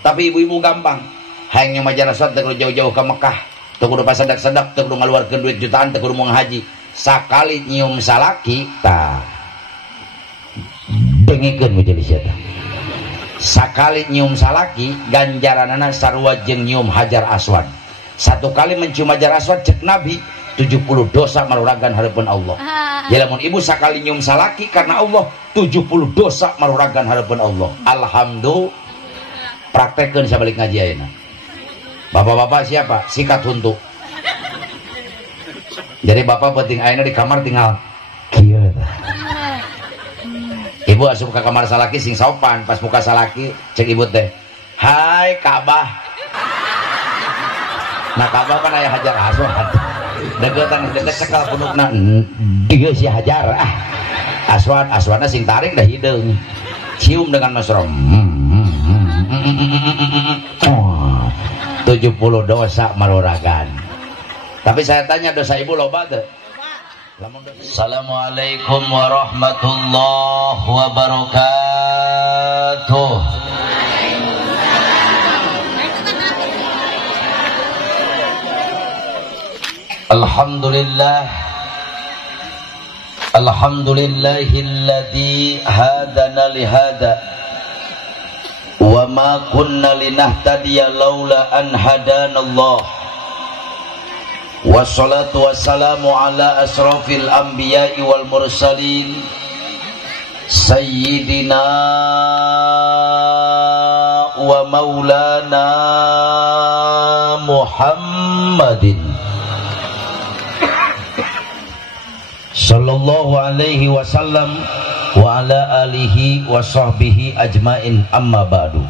Tapi ibu-ibu gampang. Hayang nyoba Hajar Aswad teu kudu jauh-jauh ke Mekah. Teu kudu pasadak-sadak, teu kudu ngaluarkeun duit jutaan, teu kudu mau ngahaji. Sakali nyium salaki, tah. Dengikeun majelis eta. Sakali nyium salaki, ganjaranana sarua jeung nyium Hajar Aswad. Satu kali mencium Hajar Aswad cek Nabi 70 dosa maruragan hareupeun Allah. Ya lamun ibu sakali nyium salaki karena Allah 70 dosa maruragan hareupeun Allah. Alhamdulillah. Praktekkeun sabalik ngaji ayeuna. Bapak-bapak siapa? Sikat huntu. Jadi bapak penting ayeuna di kamar tinggal kieu. Ibu asup ke kamar salaki sing sopan, pas muka salaki cek ibu teh, "Hai Ka'bah." Nah Ka'bah kan aya Hajar Aswad. Degetan deket cekal punukna, "Dieu si Hajar." Aswadna sing tarik dah hideung. Cium dengan mesra. 70 dosa maruragan. Tapi saya tanya, dosa ibu loba teu? Assalamualaikum warahmatullahi wabarakatuh. Alhamdulillah. Alhamdulillahilladzi hadana lihada wa ma kunna linahtadiya laula an hadanallah. Wassalatu wassalamu ala asrafil anbiya'i wal mursalin sayyidina wa maulana Muhammadin sallallahu alaihi wasallam wa ala alihi wa sahbihi ajmain, amma ba'du.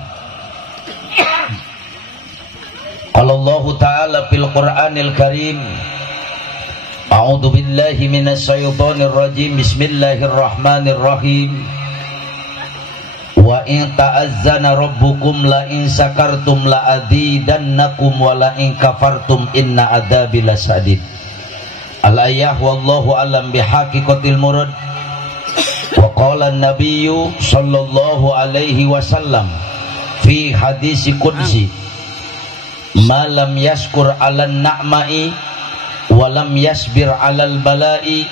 Qala Allah ta'ala fil Qur'anil Karim, a'udzu billahi minasy syaithanir rajim, bismillahirrahmanirrahim. Wa in ta'azzana rabbukum la in sakartum la azidannakum wa la in kafartum inna adzabi lasadid. Al-ayah wallahu alam bihaqiqatil murad. Wa qala an-nabiyyu sallallahu alaihi wasallam fi hadis qudsi, ma lam yashkur 'alan na'ma'i wa lam yasbir 'alal bala'i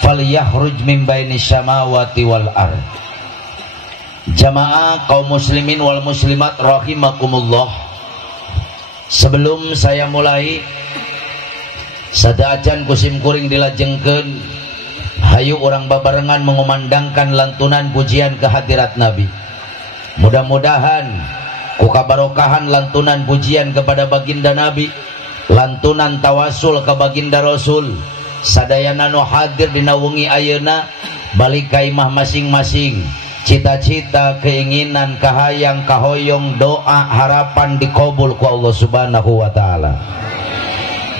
falyahruj min bainis samawati wal ard. Jamaah kaum muslimin wal muslimat rahimakumullah. Sebelum saya mulai, sadaacan kusim kuring dilajengkeun, hayu orang babarengan mengumandangkan lantunan pujian kehadirat Nabi. Mudah-mudahan kukabarokahan lantunan pujian kepada baginda Nabi, lantunan tawasul ke baginda Rasul, sadayana nu hadir dina wengi ayeuna, balik ka imah masing-masing, cita-cita, keinginan, kahayang, kahoyong, doa, harapan dikabul ku Allah Subhanahu wa taala.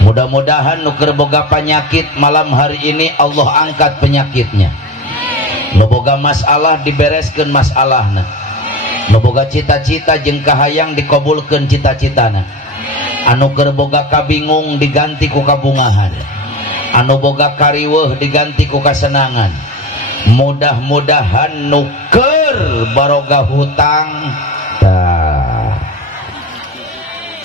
Mudah-mudahan nuker boga penyakit malam hari ini Allah angkat penyakitnya. Nu boga masalah dibereskeun masalahna. Nu boga cita-cita jeung kahayang dikabulkeun cita-citana. Anu keur boga kabingung diganti ku kabungahan. Anu boga kariweuh diganti ku kasenangan. Mudah-mudahan nuker baroga hutang.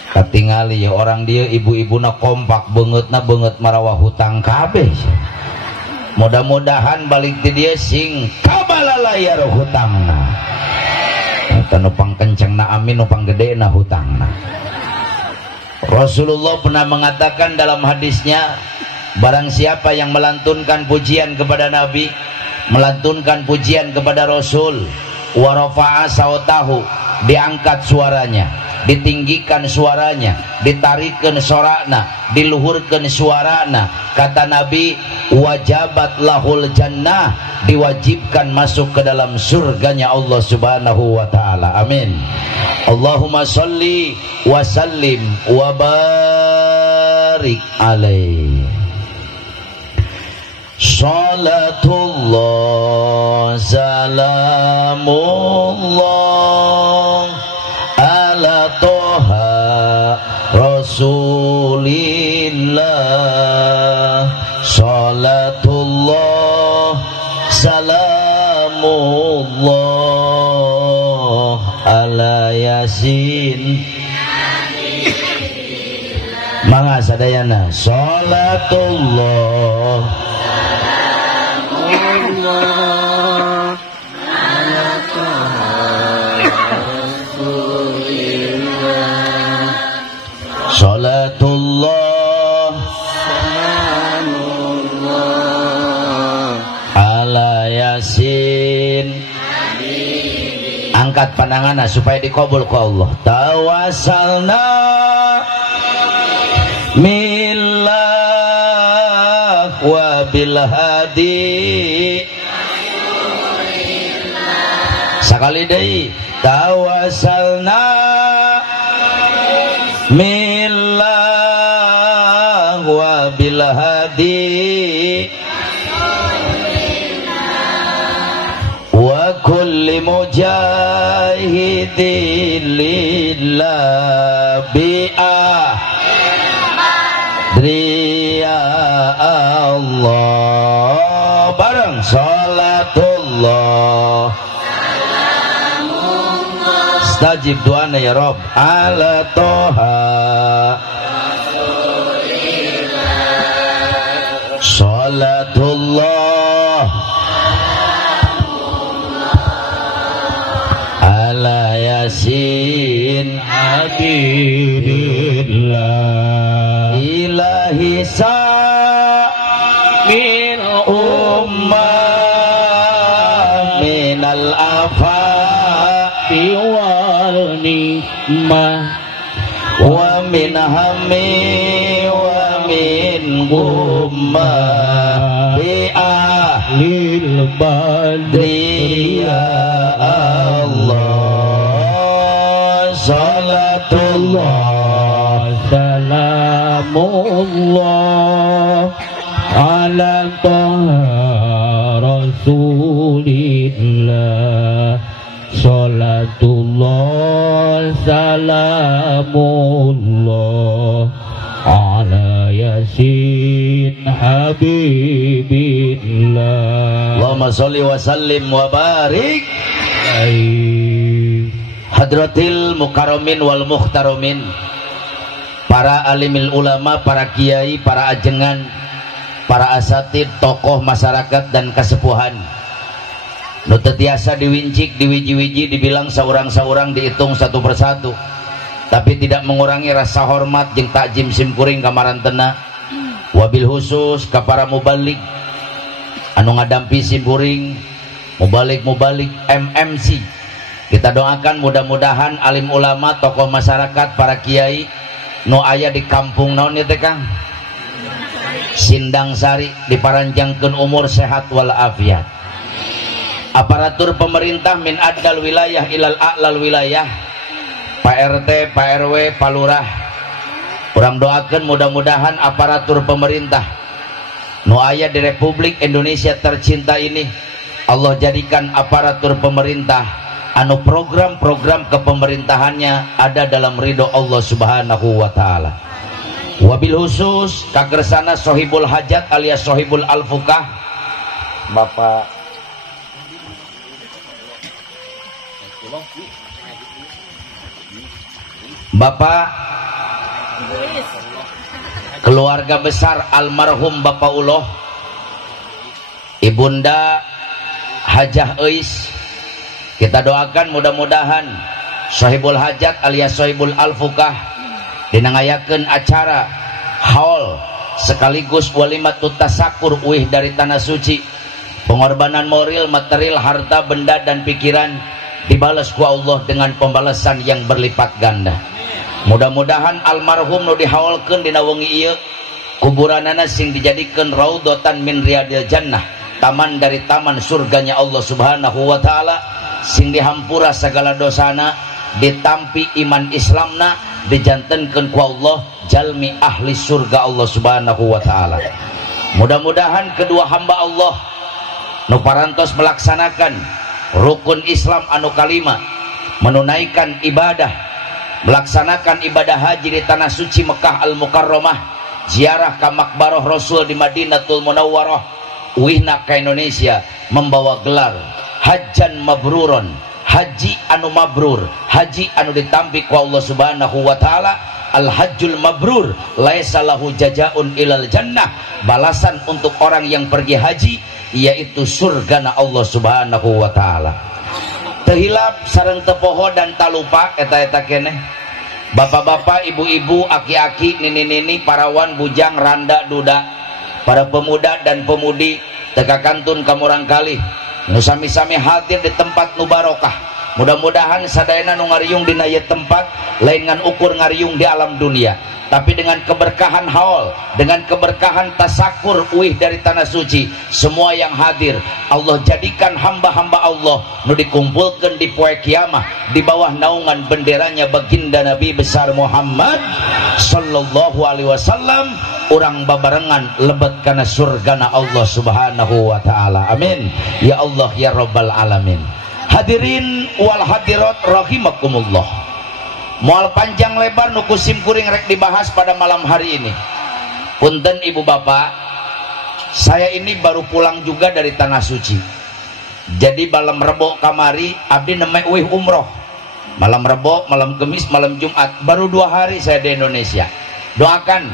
Katingali ya orang dia, ibu-ibuna kompak beungeutna beungeut marawah hutang kabeh. Mudah-mudahan balik ti dia sing kabalalayar hutangna. Eta nu pangkencengna amin, nu panggedena hutangna. Rasulullah pernah mengatakan dalam hadisnya, barang siapa yang melantunkan pujian kepada Nabi, melantunkan pujian kepada Rasul, wa rafa'a sautahu, diangkat suaranya, ditinggikan suaranya, ditarikkan sorana, diluhurkan suarana, kata Nabi, wajabat lahul jannah, diwajibkan masuk ke dalam surganya Allah Subhanahu wa taala. Amin. Allahumma sholli wa sallim wa barik alaihi. Salatullah salamullah ala toha rasulillah. Salatullah salamullah ala yasin mangga sadayana salatullah salatullah ala yasin. Angkat pandanganna supaya dikabul ku Allah. Tawassalna millah wa bil hadi. Sakali deui tawassalna millah wa bil hadi wa kulli mujahidin lillah bi'a driya Allah bareng salatullah stajib doana ya Rob ala toha salatullah ala yasin habibillah ilahi sa'min ummah minal afa'i wal ni'mah wa min hammi wa min gummah bi ahlil badri ya Allah salatullah salamullah ala taha rasulillah salatullah salamullah ala yasin habibillah Allahumma sholli wa sallim wa barik hadratil mukarramin wal muhtaramin, para alimil ulama, para kiai, para ajengan, para asatid, tokoh masyarakat dan kasepuhan nu tetiasa diwincik, diwiji-wiji, dibilang saurang-saurang, dihitung satu persatu, tapi tidak mengurangi rasa hormat jeung takjim simkuring kamarantena. Wabil khusus ka para mubalik anu ngadampi simkuring, mubalik MMC. Kita doakan mudah-mudahan alim ulama, tokoh masyarakat, para kiai nu aya di kampung naon ieu teh Kang Sindang Sari diparanjangkeun umur sehat wal afiat. Aparatur pemerintah min adal wilayah ilal a'lal wilayah, Pak RT, Pak RW, Pak Lurah, urang doakeun mudah-mudahan aparatur pemerintah nu aya di Republik Indonesia tercinta ini Allah jadikan aparatur pemerintah anu program-program kepemerintahannya ada dalam ridho Allah Subhanahu wa taala. Wabil khusus kagersana Sohibul Hajat alias Sohibul Al-Fukah Bapak keluarga besar almarhum Bapak Uloh, Ibunda Hajah Eis. Kita doakan mudah-mudahan Sohibul Hajat alias Sohibul Al-Fukah dinangayakeun acara haul sekaligus walimatut tasakur uih dari tanah suci, pengorbanan moral, material, harta, benda dan pikiran dibalas ku Allah dengan pembalasan yang berlipat ganda. Mudah-mudahan almarhum nu dihaulkeun dina wengi ieu kuburanana sing dijadikeun raudhatan min riyadil jannah, taman dari taman surganya Allah Subhanahu wa taala, sing dihampura segala dosana, ditampi iman Islamna, dijantenkeun ku Allah jalmi ahli surga Allah Subhanahu wa taala. Mudah-mudahan kedua hamba Allah nu parantos melaksanakan rukun Islam anu kalima, menunaikan ibadah, melaksanakan ibadah haji di tanah suci Mekah Al-Mukarramah, ziarah ka makbarah Rasul di Madinatul Munawwarah, uihna ka Indonesia membawa gelar hajjan mabruron, haji anu mabrur, haji anu ditampi ku Allah Subhanahu wa taala. Al hajjul mabrur laisa lahu jazaun ilal jannah, balasan untuk orang yang pergi haji yaitu surgana Allah Subhanahu wa taala. Teu hilap sareng teu poho dan talupa eta-eta keneh. Bapak-bapak, ibu-ibu, aki-aki, nini-nini, parawan, bujang, randa, duda, para pemuda dan pemudi teka kantun kamurang kali nu sami-sami hadir di tempat nu barokah. Mudah-mudahan sadayana nu ngariung dina ieu tempat lain ngan ukur ngariung di alam dunia, tapi dengan keberkahan haul, dengan keberkahan tasakur uih dari tanah suci, semua yang hadir Allah jadikan hamba-hamba Allah nu dikumpulkan di poe kiamah di bawah naungan benderanya baginda Nabi besar Muhammad sallallahu alaihi wasallam, urang babarengan lebet kana surgana Allah Subhanahu wa taala. Amin ya Allah ya rabbal alamin. Hadirin wal hadirat rahimakumullah. Moal panjang lebar nu kusim kuring rek dibahas pada malam hari ini. Punten ibu bapak, saya ini baru pulang juga dari tanah suci. Jadi malam Rebo kamari abdi nemeh uih umroh. Malam Rebo, malam Kemis, malam Jumat, baru 2 hari saya di Indonesia. Doakan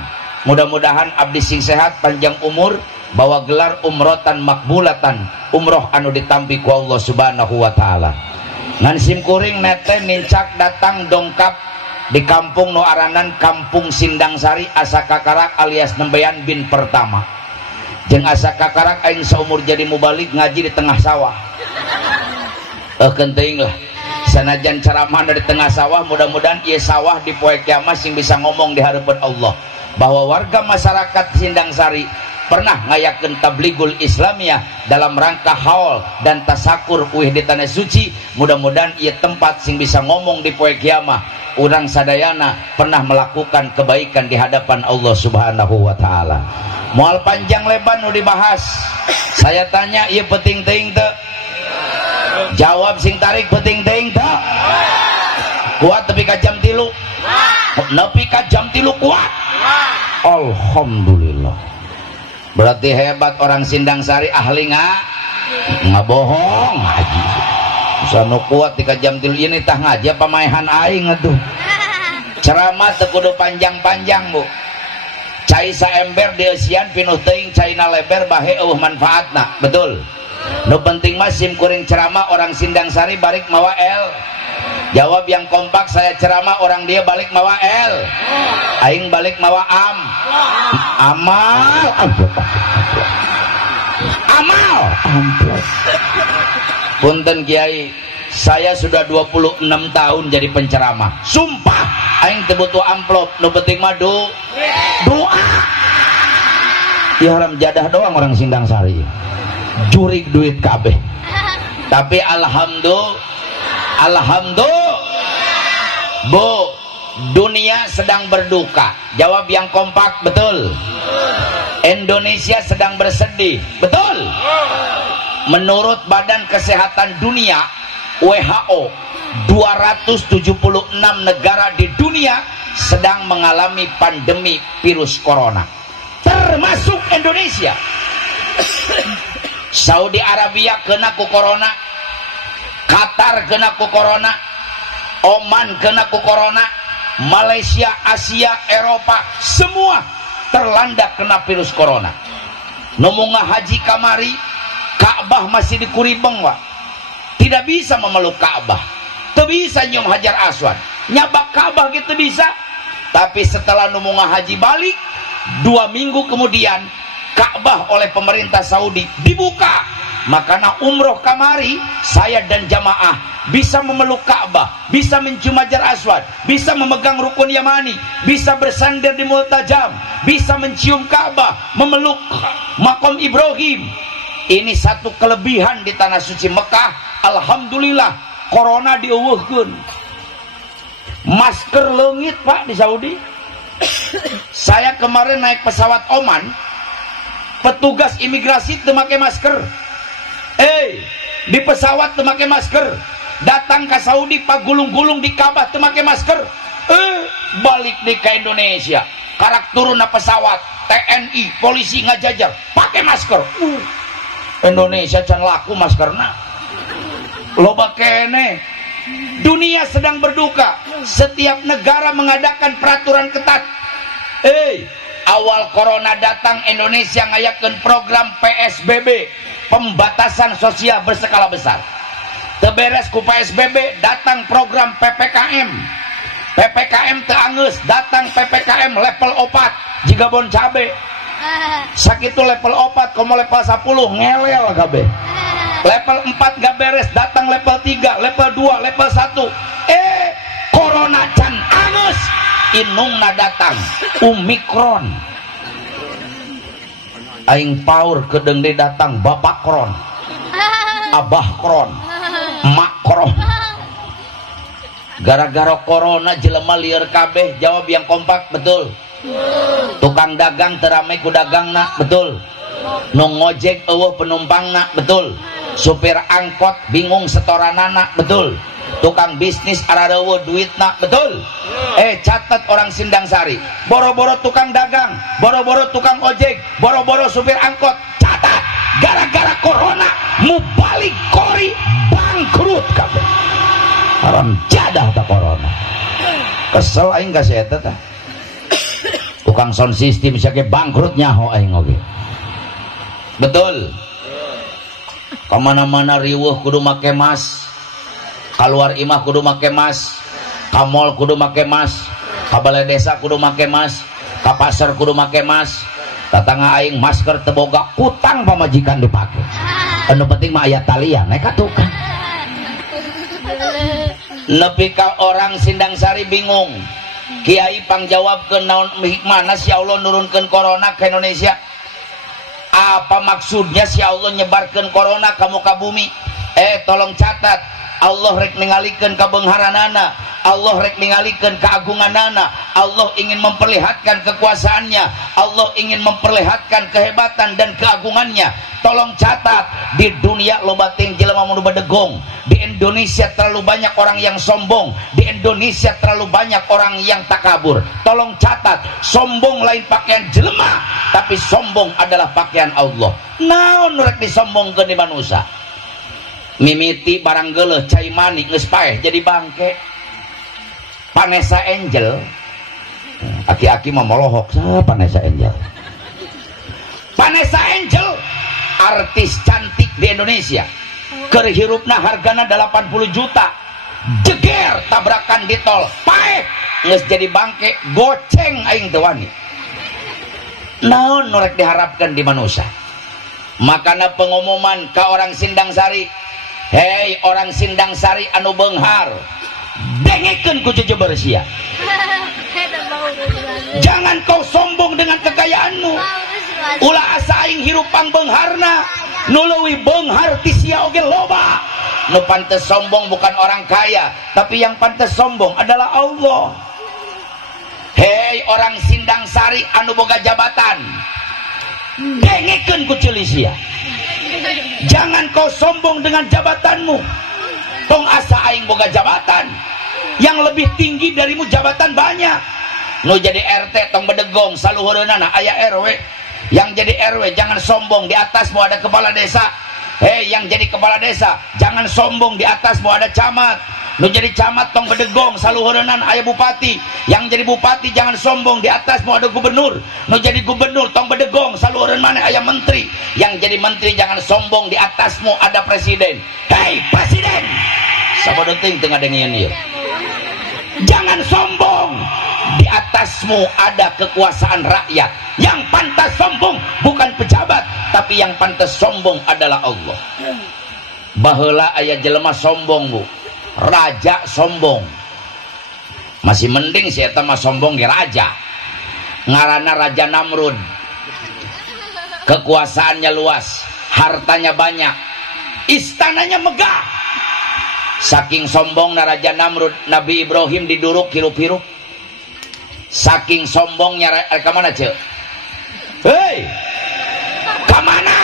mudah-mudahan abdi sing sehat, panjang umur, bawa gelar umrotan makbulatan, umroh anu ditampi ku Allah Subhanahu wa taala. Ngan sim kuring nete nincak datang dongkap di kampung nu aranan Kampung Sindang Sari asa kakarak alias Nembean bin pertama. Jeung asa kakarak aing saumur jadi mubalik ngaji di tengah sawah. Kenting lah. Sanajan ceramah di tengah sawah, mudah-mudahan ieu sawah di poe kiamat sing bisa ngomong di harapan Allah bahwa warga masyarakat Sindang Sari pernah ngayakeun tabligul Islamiyah dalam rangka haul dan tasakur uih di tanah suci. Mudah-mudahan ieu tempat sing bisa ngomong di poe kiamah urang sadayana pernah melakukan kebaikan di hadapan Allah Subhanahu wa taala. Moal panjang lebar nu dibahas, saya tanya ieu penting teuing teu? Jawab sing tarik penting teuing teu? Kuat tepi ka jam 3? Nepi ka jam 3 kuat? Alhamdulillah. Berarti hebat orang Sindang Sari, ahli nggak bohong ngaji. Sanu kuat di jam 3 ini tah ngaji apa maehan aing atuh. Ceramah teu kudu panjang-panjang Bu. Cai saember di eusian pinuh teuing caina leber bahe eueuh manfaatna. Betul. Nu penting mah sim kuring ceramah orang Sindang Sari balik mawa L. Jawab yang kompak, saya ceramah orang dia balik mawa L. Aing balik mawa am. Amal. Amal. Punten Kiai, saya sudah 26 tahun jadi penceramah. Sumpah, aing teu butuh amplop, nu penting mah doa. Ya haram jadah doang orang Sindang Sari. Jurig duit kabeh. Tapi alhamdulillah Bu, dunia sedang berduka. Jawab yang kompak, betul. Indonesia sedang bersedih, betul. Menurut Badan Kesehatan Dunia WHO, 276 negara di dunia sedang mengalami pandemi virus corona, termasuk Indonesia. Saudi Arabia kena ku corona, Qatar kena ku corona, Oman kena ku corona, Malaysia, Asia, Eropa semua terlanda kena virus corona. Nomunga haji kamari, Ka'bah masih dikuribeng Wak. Tidak bisa memeluk Ka'bah, tidak bisa nyium Hajar Aswad, nyabak Ka'bah gitu bisa. Tapi setelah nomunga haji balik 2 minggu kemudian Ka'bah oleh pemerintah Saudi dibuka. Makanya umroh kamari saya dan jamaah bisa memeluk Ka'bah, bisa mencium Hajar Aswad, bisa memegang rukun Yamani, bisa bersandar di Multajam, bisa mencium Ka'bah, memeluk Maqam Ibrahim. Ini satu kelebihan di tanah suci Mekah. Alhamdulillah corona dieuweuhkeun. Masker leungit Pak di Saudi. Saya kemarin naik pesawat Oman, petugas imigrasi teu make masker. Di pesawat teu make masker. Datang ke Saudi pagulung-gulung di Ka'bah teu make masker. Balik di ke Indonesia, karak turun na pesawat, TNI, polisi ngajajar, pakai masker. Indonesia can laku maskerna. Loba kene Dunia sedang berduka. Setiap negara mengadakan peraturan ketat. Awal corona datang, Indonesia ngayakeun program PSBB, pembatasan sosial berskala besar. Teberes ku PSBB, datang program PPKM. PPKM teangeus, datang PPKM level 4 jika bon cabe. Sakitu level 4 komo level 10 ngelel kabeh. Level 4 gak beres, datang level 3, level 2, level 1. Corona can angeus, inungna datang Omikron. Aing paur kedeung deui datang Bapakron, Abahkron, Makron. Gara-gara corona jelema lieur kabeh. Jawab yang kompak, betul. Tukang dagang teramai ku dagangna, betul. Nu ngojek eueuh penumpangna, betul. Supir angkot bingung setoranana, betul. Tukang bisnis arareueuh duitna, betul. Catat orang Sindang Sari, boro-boro tukang dagang, boro-boro tukang ojek, boro-boro supir angkot, catat. Gara-gara corona mubalik kori bangkrut kabeh. Haram jadah tak corona. Kesel aing ka si eta tah. Tukang sound system sake bangkrut nyaho aing oge. Betul. Kamana-mana riweuh kudu make mas. Kaluar imah kudu make mas. Ka mall kudu make mas. Ka balai desa kudu make mas. Ka pasar kudu make mas. Tatangga aing masker teboga kutang pamajikan dipake. Anu penting mah aya talian aya ka tukang. Nepi ka orang Sindang Sari bingung. Kiai pangjawabkeun naon hikmahna si Allah nurunkeun corona ke Indonesia. Apa maksudnya si Allah nyebarkeun corona ka muka bumi? Tolong catat. Allah rek ningalikeun kabeungharanana, Allah rek ningalikeun keagunganana, Allah ingin memperlihatkan kekuasaannya, Allah ingin memperlihatkan kehebatan dan keagungannya. Tolong catat, di dunia loba teuing jelema nu badegong. Di Indonesia terlalu banyak orang yang sombong. Di Indonesia terlalu banyak orang yang takabur. Tolong catat, sombong lain pakaian jelema, tapi sombong adalah pakaian Allah. Naon rek disombongkeun di manusia? Mimiti barang geuleuh cai mani geus paeh jadi bangke. Vanessa Angel, aki-aki mah molohok sa Vanessa Angel. Vanessa Angel artis cantik di Indonesia. Keur hirupna hargana 80 juta. Jeger tabrakan di tol, paeh geus jadi bangke, goceng aing teu wani. Naon nu rek diharapkeun di manusia? Makana pengumuman ka orang Sindang Sari. Hei orang Sindang Sari anu beunghar, dengekeun ku jejeber sia. Jangan kau sombong dengan kekayaanmu. Ulah asa aing hirup pang beungharna, nu leuwih beunghar ti sia oge loba. Nu pantes sombong bukan orang kaya, tapi yang pantes sombong adalah Allah. Hei orang Sindang Sari anu boga jabatan, dengekeun ku ceuli sia. Jangan kau sombong dengan jabatanmu. Tong asa aing boga jabatan. Yang lebih tinggi darimu jabatan banyak. Nu jadi RT tong bedegong saluhureunana aya RW. Yang jadi RW jangan sombong, di atasmu ada kepala desa. Yang jadi kepala desa jangan sombong, di atasmu ada camat. Nu jadi camat tong bedegong saluhureunana aya bupati. Yang jadi bupati jangan sombong, di atasmu ada gubernur. Nu jadi gubernur tong bedegong saluhureun maneh aya menteri. Yang jadi menteri jangan sombong, di atasmu ada presiden. Hei presiden, sabodo teuing teu ngadengieun ieu. Jangan sombong, di atasmu ada kekuasaan rakyat. Yang pantas sombong bukan pejabat, tapi yang pantas sombong adalah Allah. Baheula aya jelema sombong, Bu. Raja sombong. Masih mending si eta mah sombong ge raja. Ngaranna Raja Namrud. Kekuasaannya luas, hartanya banyak, istananya megah. Saking sombongna Raja Namrud, Nabi Ibrahim diduruk hirup-hirup. Saking sombongnya, ka mana ceuk? Hei, ka mana?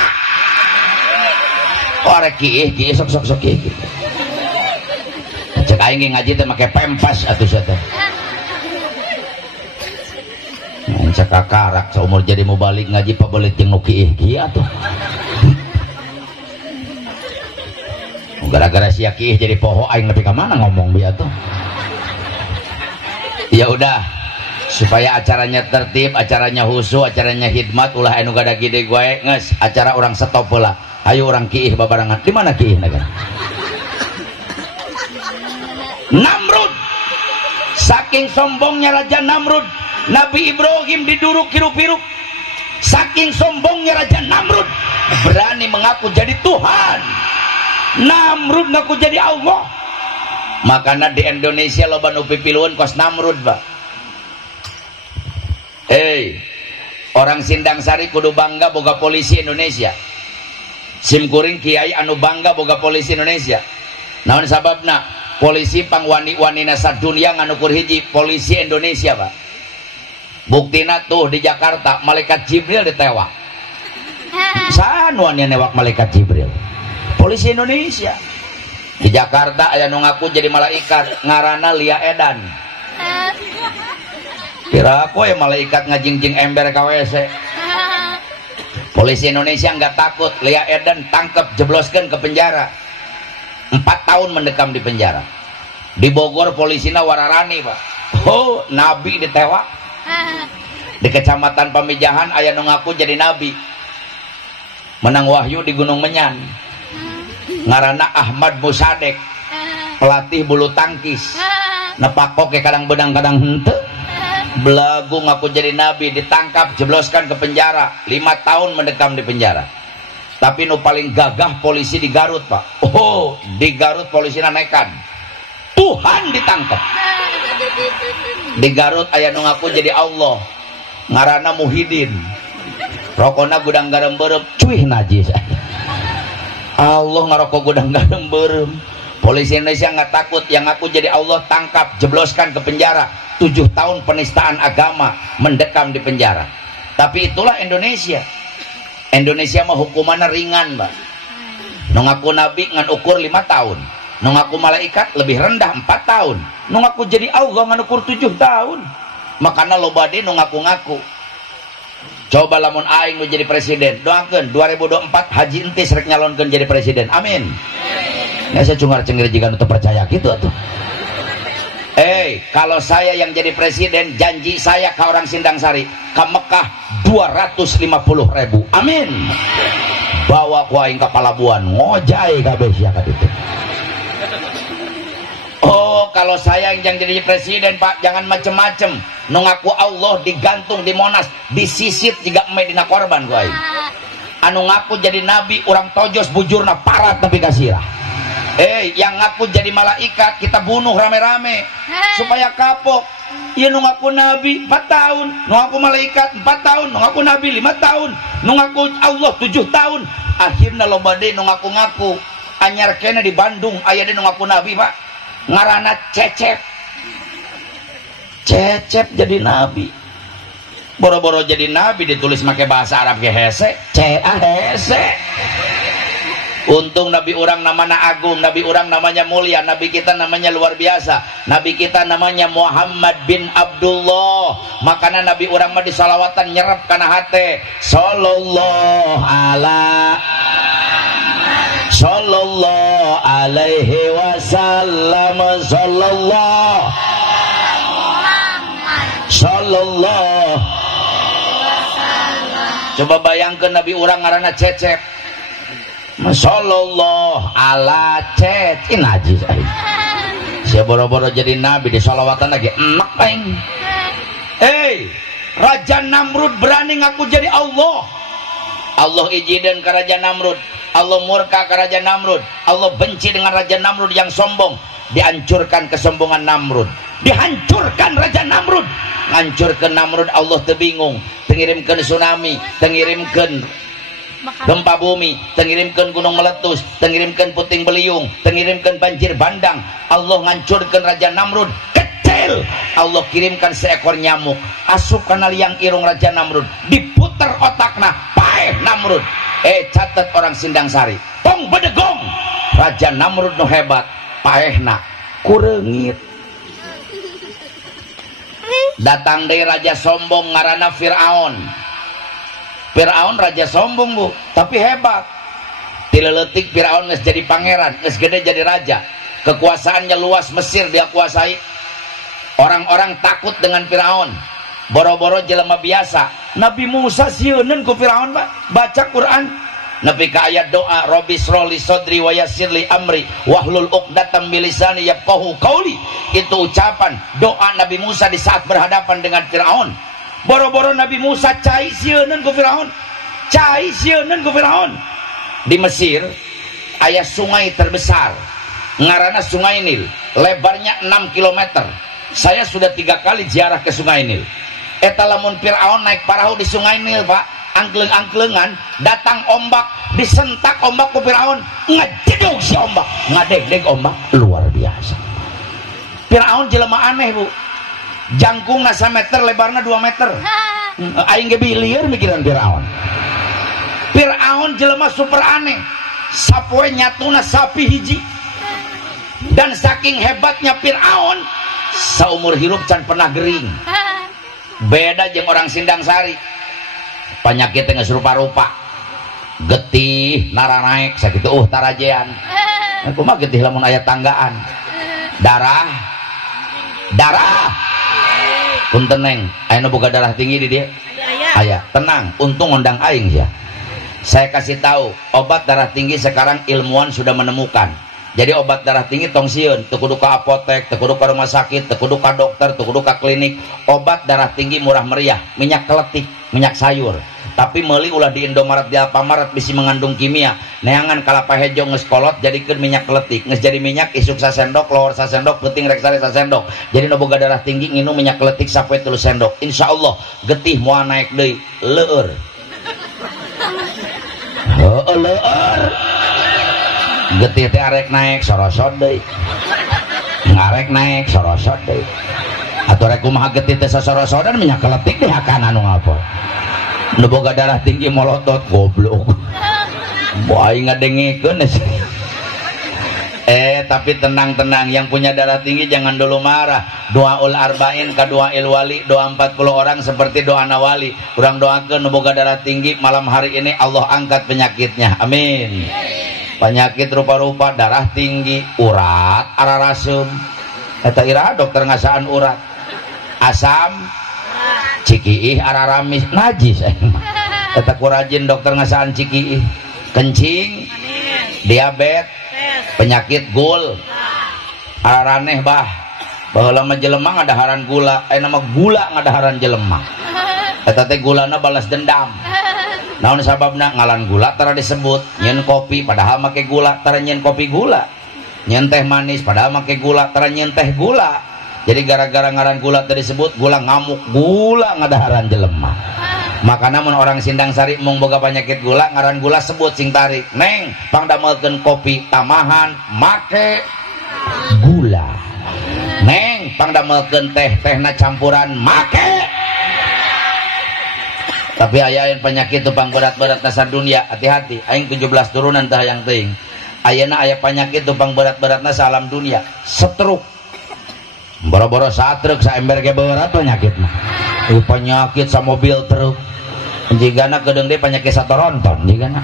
Oh arek kieu sok kieu. Cek aing ngaji teh make pempas atuh sia teh. Cek kakarak saumur jadi mau balik ngaji pabelit jeung nu kieu atuh. gara-gara si Kiih jadi poho aing lebih ke mana ngomong dia tuh. Ya udah, supaya acaranya tertib, acaranya husu, acaranya hikmat, ulah anu gada gede gue nges acara orang stop lah. Ayo orang Kiih babarangan. Di mana Kiih negara? Namrud, saking sombongnya Raja Namrud, Nabi Ibrahim diduruk hiruk-hiruk. Saking sombongnya Raja Namrud, berani mengaku jadi Tuhan. Namrud ngaku jadi Allah. Makanya di Indonesia loba nu pipilueun kos Namrud, Pak. Orang Sindang Sari kudu bangga boga polisi Indonesia. Simkuring kiai anu bangga boga polisi Indonesia. Naon sababna? Polisi pangwani-wanina sadunia nganukur hiji polisi Indonesia, Pak. Buktina tuh di Jakarta malaikat Jibril ditewak. Saan wani newak malaikat Jibril? Polisi Indonesia. Di Jakarta aya nu ngaku jadi malaikat ngaranna Lia Edan. Kira aku ya malaikat ngajingjing ember ka WC. Polisi Indonesia nggak takut, Lia Edan tangkep jebloskeun ke penjara. 4 tahun mendekam di penjara. Di Bogor polisina wararani, Pak. Oh, nabi ditewak. Di kecamatan Pamijahan aya nu ngaku jadi nabi. Menang wahyu di Gunung Menyan. Ngaranna Ahmad Musadek. Pelatih bulu tangkis. Nepako ke kadang benang kadang henteu. Belagu ngaku jadi nabi, ditangkap, jebloskan ke penjara. 5 tahun mendekam di penjara. Tapi nu paling gagah polisi di Garut, Pak. Oh, di Garut polisi nekan. Tuhan ditangkap. Di Garut aya nu ngaku jadi Allah. Ngaranna Muhyiddin. Rokona gudang garam berem, cuih najis. Allah ngarokok gudang garam berem. Polisi Indonesia nggak takut, yang ngaku jadi Allah tangkap, jebloskan ke penjara. 7 tahun penistaan agama, mendekam di penjara. Tapi itulah Indonesia. Indonesia mah hukumannya ringan, Mbak. Nu ngaku nabi ngan ukur 5 tahun. Nu ngaku malaikat lebih rendah 4 tahun. Nu ngaku jadi Allah ngan ukur 7 tahun. Makanya loba deui nu ngaku-ngaku. Coba lamun aing nu jadi presiden, doakeun 2024 haji entis rek nyalonkeun jadi presiden. Amin. Ya saya cungar cengir jika untuk percaya gitu atuh. Kalau saya yang jadi presiden, janji saya ke orang Sindang Sari, ke Mekah 250.000. Amin. Bawa ku aing ka Palabuhan, ngojai kabeh sia ka ditu. Oh, kalau saya yang jadi presiden, Pak, jangan macem-macem. Nu ngaku Allah digantung di Monas, disisit juga eme dina korban ku aing. Anu ngaku jadi nabi, orang tojos bujurna parat nepi ka sirah. Yang ngaku jadi malaikat kita bunuh rame-rame supaya kapok. Iya nu ngaku nabi 4 tahun, nu ngaku malaikat 4 tahun, nu ngaku nabi 5 tahun, nu ngaku Allah 7 tahun. Akhirnya loba deui nu ngaku-ngaku. Anyar kene di Bandung aya deui nu ngaku nabi, Pak. Ngaranna Cecep. Cecep jadi nabi. Boro-boro jadi nabi ditulis make bahasa Arab ge hese, hese. Untung nabi orang namanya agung, nabi orang namanya mulia, nabi kita namanya luar biasa, nabi kita namanya Muhammad bin Abdullah. Makanya nabi orang mah disalawatan nyerap kana hate. Sallallahu alaihi wasallam. Sallallahu. Coba bayangkan nabi orang ngaranna Cecep. Sallallahu ala Cecep najis. Sia boro-boro jadi nabi di salawatan lagi enak paing. Raja Namrud berani ngaku jadi Allah. Allah izinin ke Raja Namrud. Allah murka ke Raja Namrud. Allah benci dengan Raja Namrud yang sombong. Dihancurkan kesombongan Namrud. Dihancurkan Raja Namrud. Hancurkan Namrud. Allah terbingung. Tengirimkan tsunami. Tengirimkan gempa bumi, tengirimkan gunung meletus, tengirimkan puting beliung, tengirimkan banjir bandang. Allah ngancurkan Raja Namrud kecil. Allah kirimkan seekor nyamuk asup kana liang irung Raja Namrud, diputer otakna paeh Namrud. Catat orang Sindang Sari, tong bedegong Raja Namrud nu hebat, paehna kureungit. Datang dari raja sombong ngaranna Firaun. Firaun raja sombong, Bu, tapi hebat. Ti tileletik Firaun geus jadi pangeran, geus gede jadi raja, kekuasaannya luas, Mesir dia kuasai. Orang-orang takut dengan Firaun, boro-boro jelema biasa. Nabi Musa sieun ku Firaun baca Quran, nepi ka ayat doa Rabbi shroli sodri wa yassir li amri wahlul 'uqdatam min lisani yafqahu qauli. Itu ucapan doa Nabi Musa di saat berhadapan dengan Firaun. Boro-boro Nabi Musa cai sieun ku Firaun, cai sieun ku Firaun. Di Mesir aya sungai terbesar ngaranna Sungai Nil, lebarnya 6 km. Saya sudah 3 kali ziarah ke Sungai Nil. Eta lamun Firaun naik perahu di Sungai Nil, Pak, angkleng-angklengan, datang ombak, disentak ombak ke Firaun, ngajedog si ombak, ngadeg-deg ombak, luar biasa. Firaun jelema aneh, Bu. Jangkungna 1 meter, lebarna 2 meter. Aing ge bilieur mikiran Firaun. Firaun jelema super aneh, sapoe nyatuna sapi hiji. Dan saking hebatnya Firaun, saumur hirup can pernah gering. Beda jeung orang Sindang Sari, penyakitnya geus rupa-rupa, getih nara naik sakitu tarajean. Aku mah getih lamun aya tanggaan. Darah punten neng, aya nu boga darah tinggi di dieu? Aya. Tenang, untung ngundang aing ya. Saya kasih tahu, obat darah tinggi sekarang ilmuwan sudah menemukan. Jadi obat darah tinggi tong sieun, teu kudu ka apotek, teu kudu ka rumah sakit, teu kudu ka dokter, teu kudu ka klinik. Obat darah tinggi murah meriah, minyak keletik, minyak sayur. Tapi meuli ulah di Indomaret di Alfamaret bisi mengandung kimia. Neangan kalapa hejo geus kolot jadikeun minyak keletik, geus jadi minyak isuk sasendok, lohor sasendok, peuting rek sare sasendok. Jadi nu boga darah tinggi nginum minyak keletik sapoe 3 sendok. Insyaallah getih moal naik deui, leueur. Leueur. Getih teh arek naik sorosot deui. Ngarek naik sorosot deui. Atuh rek kumaha getih teh sasorosodan minyak keletik deh akana nu ngapol. Nu boga darah tinggi molotot goblok. Boy ngadengikeun. Tapi tenang-tenang, yang punya darah tinggi jangan dulu marah. Doaul arba'in ka doail wali, doa 40 orang seperti doa nawali. Urang doakeun nu boga darah tinggi malam hari ini Allah angkat penyakitnya. Amin. Penyakit rupa-rupa, darah tinggi, urat, ararasum. Eta iraha dokter ngasaan urat. Asam, cikiih, araramis, najis. Eta kurajin dokter ngasaan cikiih. Kencing, diabetes, penyakit gul, araraneh bah. Baheula mah jelema ngadaharan gula, nama gula ngadaharan jelema. Eta teh gulana balas dendam. Naon sababna? Ngalan gula tara disebut, nyeun kopi padahal make gula tara nyeun kopi gula. Nyeun teh manis padahal make gula tara nyeun teh gula. Jadi gara-gara ngaran gula teh disebut gula ngamuk, gula ngadaharan jelema. Makana mun orang Sindang Sari mung boga penyakit gula, ngaran gula sebut sing tarik. Neng, pangdamelkeun kopi tamahan make gula. Neng, pangdamelkeun teh, tehna campuran make. Tapi ayain penyakit tupang berat-berat dasar dunia, hati-hati. Aing 17 turunan tah yang teuing. Ayeuna aya penyakit tupang berat-beratna sa alam dunia, stroke. Boro-boro satruk sa ember ge berat penyakitna. Penyakit sa mobil truk. Jigana kedeung deui penyakit satoronton jigana.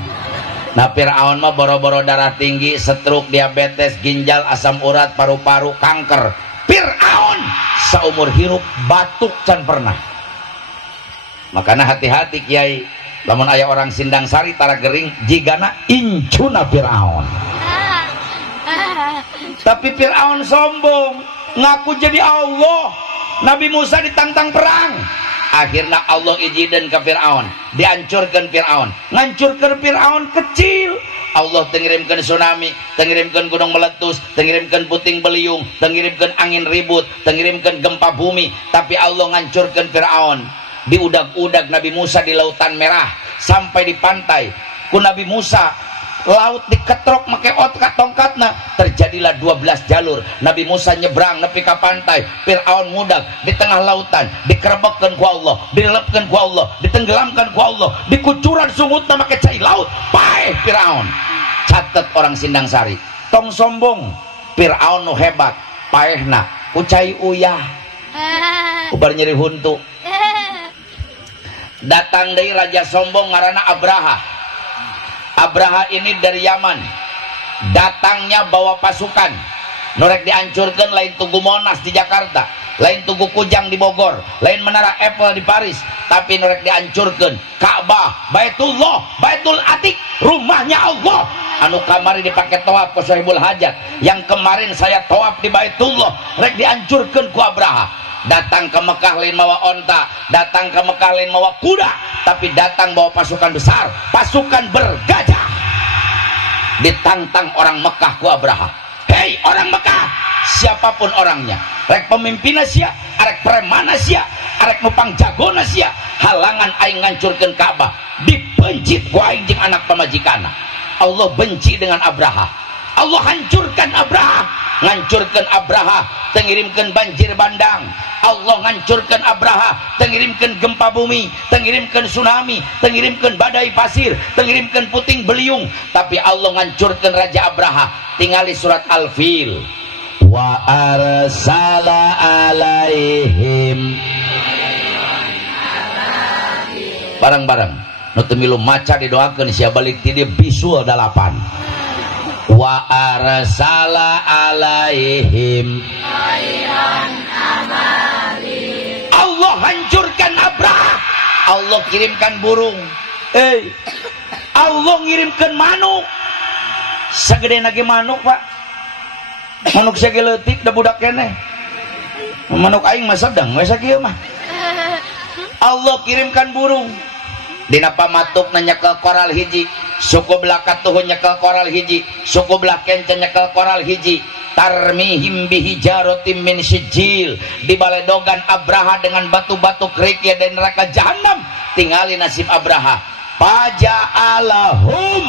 Nah Firaun mah boro-boro darah tinggi, stroke, diabetes, ginjal, asam urat, paru-paru, kanker. Firaun saumur hirup batuk can pernah. Makanya hati-hati Kiai, lamun aya orang Sindang Sari tara gering jigana incuna Firaun. Tapi Firaun sombong, ngaku jadi Allah. Nabi Musa ditantang perang, akhirnya Allah izinin ke Firaun, dihancurkan Firaun, ngancurkan Firaun kecil. Allah tengirimkan tsunami, tengirimkan gunung meletus, tengirimkan puting beliung, tengirimkan angin ribut, tengirimkan gempa bumi, tapi Allah ngancurkan Firaun. Diudag-udag Nabi Musa di Lautan Merah sampai di pantai. Ku Nabi Musa laut diketrok make tongkatna, terjadilah 12 jalur. Nabi Musa nyebrang nepi ka pantai, Firaun mudag di tengah lautan, dikerebekkeun ku Allah, dilelepkeun ku Allah, ditenggelamkan ku Allah, dikucuran sungutna make cai laut. Paeh Firaun. Catet orang Sindang Sari, tong sombong. Firaun nu hebat, paehna ku cai uyah. Ubar nyeri huntu. Datang deui raja sombong ngaranna Abraha. Abraha ini dari Yaman, datangnya bawa pasukan norek dihancurkan, lain Tugu Monas di Jakarta, lain Tugu Kujang di Bogor, lain Menara Eiffel di Paris, tapi norek dihancurkan Ka'bah, Baitullah, Baitul Atiq, rumahnya Allah anu kamari dipakai tawaf ke Sohibul Hajat, yang kemarin saya tawaf di Baitullah rek dihancurkan ku Abraha. Datang ke Mekah lain mawa onta, datang ke Mekah lain mawa kuda, tapi datang bawa pasukan besar, pasukan bergajah, ditantang orang Mekah ku Abraha. Hei orang Mekah, siapapun orangnya, rek pemimpinnya sia, arek premana sia, arek nupang jagona sia, halangan aing ngancurkeun Ka'bah, dipencit ku aing jeung anak pamajikana. Allah benci dengan Abraha, Allah hancurkan Abraha, ngancurkan Abraha, tengirimkan banjir bandang. Allah ngancurkan Abraha, tengirimkan gempa bumi, tengirimkan tsunami, tengirimkan badai pasir, tengirimkan puting beliung. Tapi Allah ngancurkan Raja Abraha. Tingali surat Al-Fil. Wa arsala alaihim. Barang-barang nutemilu maca didoakan sia balik ti dia bisul 8. Wa arsala alaihim Allah hancurkan Abraha. Allah kirimkan burung, Allah ngirimkan manuk sagede nage manuk pak, manuk sageletik da budak keneh, manuk aing mah sedang we sakieu mah. Allah kirimkan burung dina pamatuk nyekel koral hiji, suku belah katuh nyekel koral hiji, suku belah kence nyekel koral hiji, tarmihim bihijaratim min sijil, dibaledogan Abraha dengan batu-batu kerikil dari neraka jahanam. Tingali nasib Abraha, paja'alahum,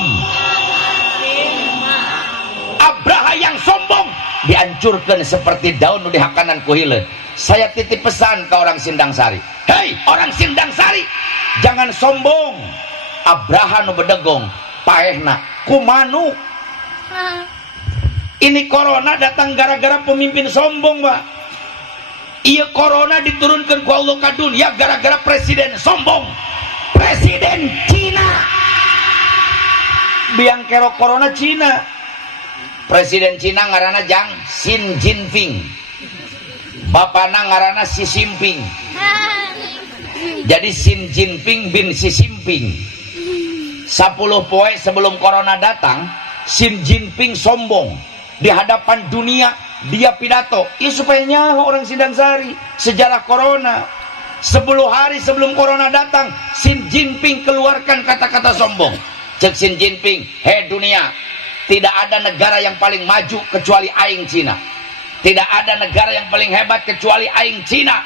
Abraha yang sombong dihancurkan seperti daun di hakanan kuhileun. Saya titip pesan ke orang Sindang Sari, hei orang Sindang Sari, jangan sombong. Abraha nu bedegong paehna kumanu. Ini corona datang gara-gara pemimpin sombong pak. Iya corona diturunkan ku Allah ka dunia gara-gara presiden sombong, presiden Cina. Biang kerok corona Cina, presiden Cina ngaranna Jang Xi Jinping, bapana ngaranna Xi Jinping. Jadi Xi Jinping bin Xi Jinping. 10 poe sebelum corona datang, Xi Jinping sombong di hadapan dunia, dia pidato, ya supaya nyaho orang Sindang Sari sejarah corona. 10 hari sebelum corona datang, Xi Jinping keluarkan kata-kata sombong. Cek Xi Jinping, hei dunia, tidak ada negara yang paling maju kecuali aing Cina. Tidak ada negara yang paling hebat kecuali aing Cina.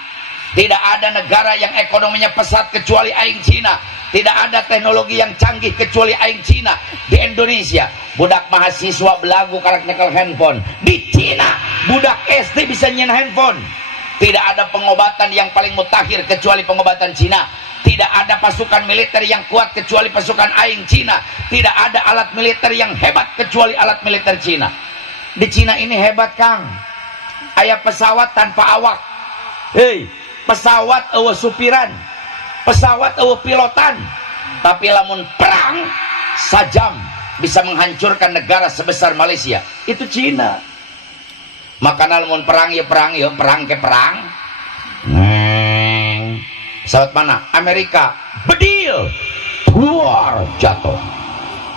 Tidak ada negara yang ekonominya pesat kecuali aing Cina. Tidak ada teknologi yang canggih kecuali aing Cina. Di Indonesia budak mahasiswa belagu karak nyekel handphone. Di Cina budak SD bisa nyen handphone. Tidak ada pengobatan yang paling mutakhir kecuali pengobatan Cina. Tidak ada pasukan militer yang kuat kecuali pasukan aing Cina. Tidak ada alat militer yang hebat kecuali alat militer Cina. Di Cina ini hebat Kang, aya pesawat tanpa awak. Hei, pesawat eueuh supiran, pesawat eueuh pilotan, tapi lamun perang sajam bisa menghancurkan negara sebesar Malaysia. Itu Cina. Makanya lamun perang ya perang ya perang ke perang. Pesawat mana? Amerika bedil, buar jatuh.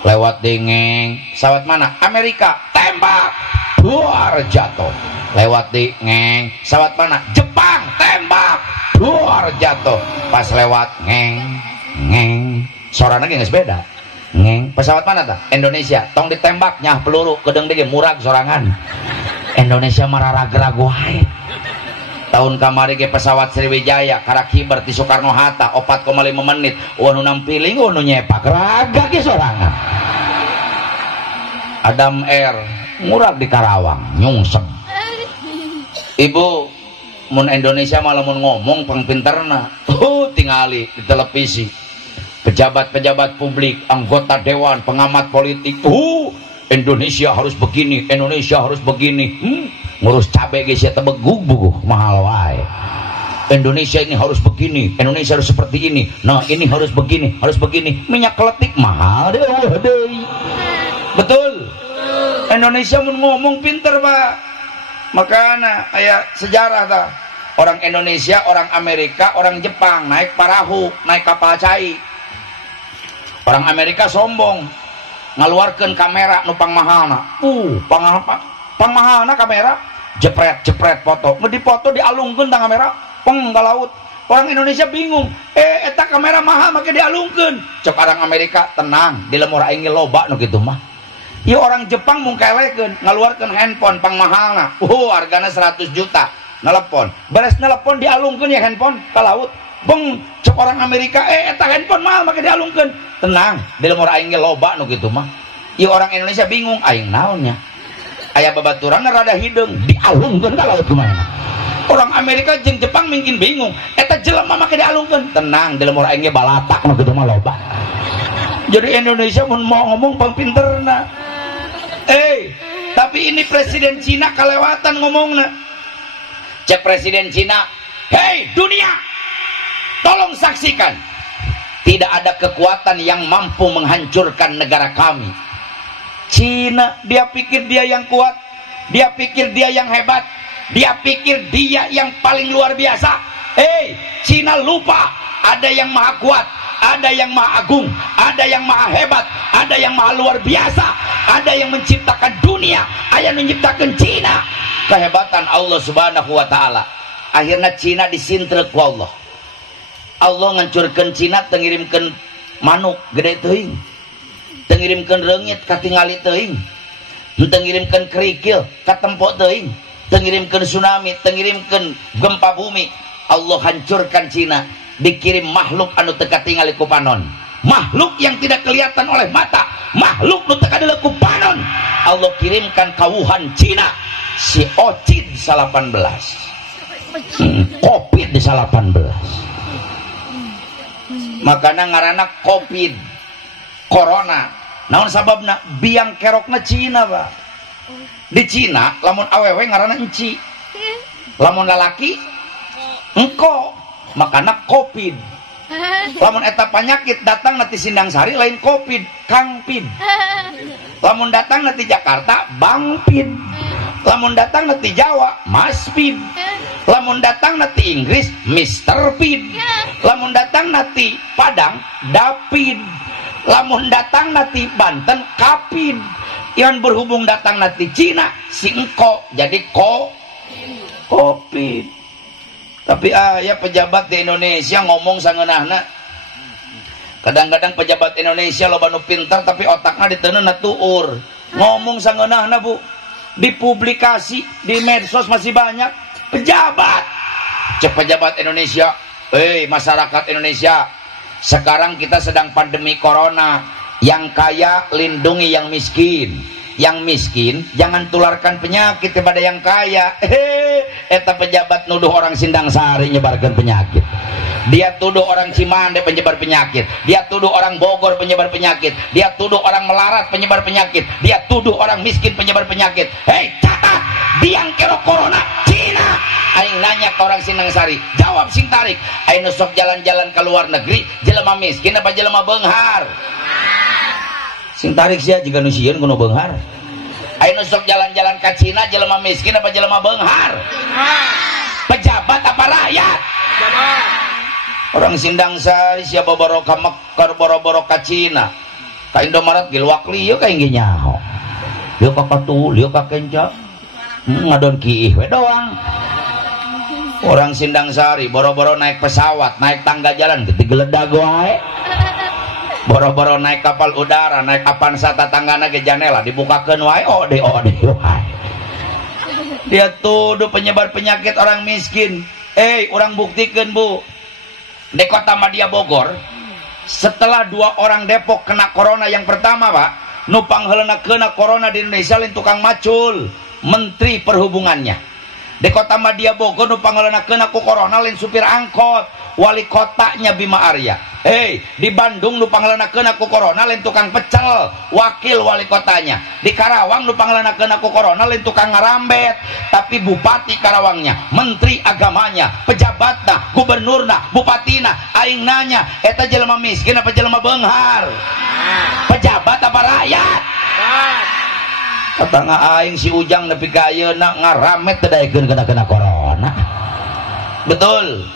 Lewat dingeng. Pesawat mana? Amerika tembak, buar jatuh. Lewat dingeng. Pesawat mana? Jepang tembak, buar jatuh. Pas lewat ngeng, sorana geus beda. Ngeng. Pesawat mana ta? Indonesia. Tong ditembak nyah peluru kedeng dege murag sorangan. Indonesia mararaga-ragu wae. Tahun kamari ke pesawat Sriwijaya karakiber ti Soekarno Hatta 4,5 menit nu nampiling nu nyepak raga ge sorangan. Adam Air murag di Karawang nyungsep. Ibu mun Indonesia malah mun ngomong pangpinterna tingali di televisi pejabat-pejabat publik, anggota dewan, pengamat politik, Indonesia harus begini, Indonesia harus begini. Ngurus cabai guys ya tebegug mahal wae. Indonesia ini harus begini, Indonesia harus seperti ini. Nah, ini harus begini, harus begini. Minyak keletik mahal deh. Betul. Indonesia mun ngomong pinter Pak. Makanya aya sejarah ta. Orang Indonesia, orang Amerika, orang Jepang naik perahu, naik kapal cai. Orang Amerika sombong, ngaluarkeun kamera nu pangmahalna. Pangmahalna kamera, jepret foto. Mau dipoto dialungkeun tang kamera, peng ka laut. Orang Indonesia bingung, eta kamera mahal make dialungkeun. Cek orang Amerika tenang, di lemur aing loba nu kitu mah. Ieu orang Jepang mung kelekeun ngaluarkeun handphone pangmahalna. Hargana 100 juta. Nelepon, beres nelepon dialungkeun ya handphone ke laut. Beng, cek orang Amerika, eta handphone mahal make dialungkeun. Tenang, di lemur aing ge loba nu kitu mah. Ieu orang Indonesia bingung, aing naonnya? Aya babaturanna rada hideung, dialungkeun ka laut kumaha. Orang Amerika jeung Jepang mungkin bingung, eta jelema make dialungkeun. Tenang, di lemur aing ge balatak nu kitu mah loba. Jadi Indonesia mun mau ngomong pang pinterna. Tapi ini presiden Cina kalewatan ngomongna. Cek presiden Cina, hei dunia, tolong saksikan, tidak ada kekuatan yang mampu menghancurkan negara kami. Cina, dia pikir dia yang kuat, dia pikir dia yang hebat, dia pikir dia yang paling luar biasa. Cina lupa, ada yang maha kuat, ada yang maha agung, ada yang maha hebat, ada yang maha luar biasa, ada yang menciptakan dunia, ada yang menciptakan Cina. Kehebatan Allah subhanahu wa ta'ala. Akhirnya Cina disintrek ku Allah. Allah ngancurkeun Cina, tengirimkeun manuk gede teuing, tengirimkeun reungit katingali teuing, tengirimkeun kerikil katempo teuing, tengirimkeun tsunami, tengirimkeun gempa bumi. Allah hancurkan Cina, dikirim makhluk anu teu katingali ku panon, makhluk yang tidak kelihatan oleh mata, makhluk nu teu kadeuleuk ku panon. Allah kirimkan ka Wuhan Cina si Ocid 18, Covid di 18. Makanya ngaranna Covid, Corona. Naon sababna? Biang kerokna Cina Pak. Di Cina lamun awewe ngaranna enci, lamun lalaki engko, makana Covid. Lamun eta penyakit datang nanti Sindang Sari lain Covid, Kangpid. Lamun datang nanti Jakarta, Bangpid. Lamun datang nanti Jawa, Maspid. Lamun datang nanti Inggris, Mr. Pid. Lamun datang nanti Padang, Dapid. Lamun datang nanti Banten, Kapid. Yang berhubung datang nanti Cina, si engko jadi Covid. Tapi ya pejabat di Indonesia ngomong sangeunahna. Kadang-kadang pejabat Indonesia loba nu pintar tapi otakna diteunna tuur. Ngomong sangeunahna Bu. Dipublikasi di medsos masih banyak pejabat. Cek pejabat Indonesia, masyarakat Indonesia, sekarang kita sedang pandemi corona. Yang kaya lindungi yang miskin, yang miskin jangan tularkan penyakit kepada yang kaya. Eta pejabat nuduh orang Sindang Sari nyebarkan penyakit, dia tuduh orang Cimande penyebar penyakit, dia tuduh orang Bogor penyebar penyakit, dia tuduh orang Melarat penyebar penyakit, dia tuduh orang miskin penyebar penyakit. Catat, biang kerok corona Cina. Aing nanya ke orang Sindang Sari, jawab sing tarik. Aing sok jalan-jalan ke luar negeri, jelema miskin apa jelema beunghar? Sing tarik sia juga nu sieun kuno beunghar. Aing sok jalan-jalan ke Cina, jelema miskin apa jelema beunghar? Pejabat apa rakyat? Orang Sindang Sari sia boro ka Mekar, boro-boro ka Cina. Ka Indomaret ge luak lieu ka engge nyaho. Lieu ka Patul, lieu ka Kenca. Ngadon kiih we doang. Orang Sindang Sari boro-boro naik pesawat, naik tangga jalan gede geledag wae. Boro-boro naik kapal udara, naik Avanza tanggana ge janela dibukakeun wae, ode wae. Dia tuduh penyebar penyakit orang miskin. Orang buktikan Bu, di kota Madia Bogor, setelah 2 orang Depok kena corona yang pertama Pak, nu pangheulna kena corona di Indonesia lain tukang macul, menteri perhubungannya. Di kota Madia Bogor nu pangheulna kena ku corona lain supir angkot, wali kotanya Bima Arya. Hei, di Bandung nu pangleunakeun aku corona lain tukang pecel, wakil wali kotanya. Di Karawang nu pangleunakeun aku corona lain tukang ngarambet, tapi bupati Karawangnya, menteri agamanya, pejabatna, gubernurna, bupatina, aing nanya, eta jelema miskin apa jelema beunghar? Pejabat apa rakyat? Kata aing si Ujang nepi ka ayeuna ngaramet teh daekeun kena corona. Betul.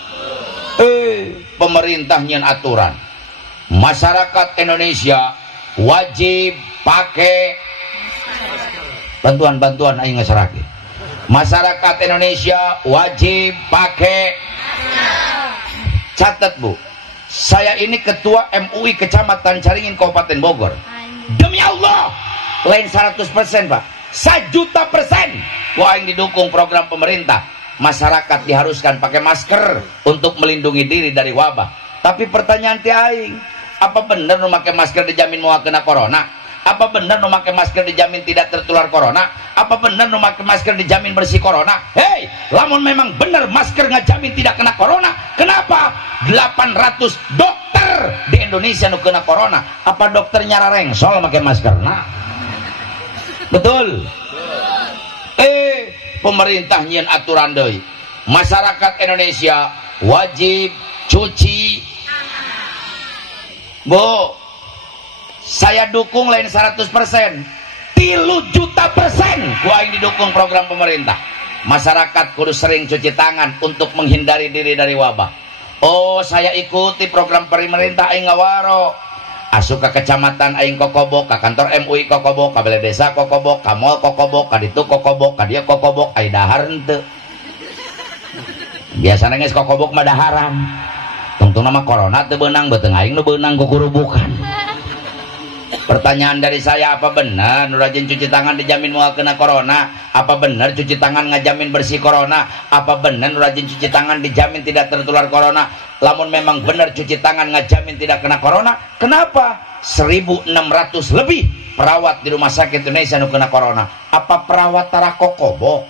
Pemerintah nyeun aturan masyarakat Indonesia wajib pakai bantuan aing ngasarake. Masyarakat Indonesia wajib pakai. Catat Bu, saya ini ketua MUI Kecamatan Caringin Kabupaten Bogor. Demi Allah lain 100% Pak, 1.000.000% ku aing didukung program pemerintah. Masyarakat diharuskan pakai masker untuk melindungi diri dari wabah. Tapi pertanyaan ti aing, apa benar nu make masker dijamin moal kena corona? Apa benar nu make masker dijamin tidak tertular corona? Apa benar nu make masker dijamin bersih corona? Hei, lamun memang benar masker ngajamin tidak kena corona, kenapa 800 dokter di Indonesia nu kena corona? Apa dokternya rarengsol make masker? Nah, betul. Pemerintah nyeun aturan deui. Masyarakat Indonesia wajib cuci. Bu, saya dukung lain 100%, 3.000.000% ku aing didukung program pemerintah. Masyarakat kudu sering cuci tangan untuk menghindari diri dari wabah. Oh, saya ikuti program pemerintah aing ngawaro. Asup ke kecamatan aing kokobok, ke kantor MUI kokobok, ke balai desa kokobok, ke mall kokobok, ke ditu kokobok, ke dia kokobok, ai dahar henteu. Biasana geus kokobok mah daharan. Tungtung nama corona teu beunang, beuteung aing nu beunang ku kurubukan. Pertanyaan dari saya, apa benar nu rajin cuci tangan dijamin moal kena corona? Apa benar cuci tangan ngajamin bersih corona? Apa benar nu rajin cuci tangan dijamin tidak tertular corona? Lamun memang benar cuci tangan ngajamin tidak kena corona, kenapa 1.600 lebih perawat di rumah sakit Indonesia nu kena corona? Apa perawat tara kokobok?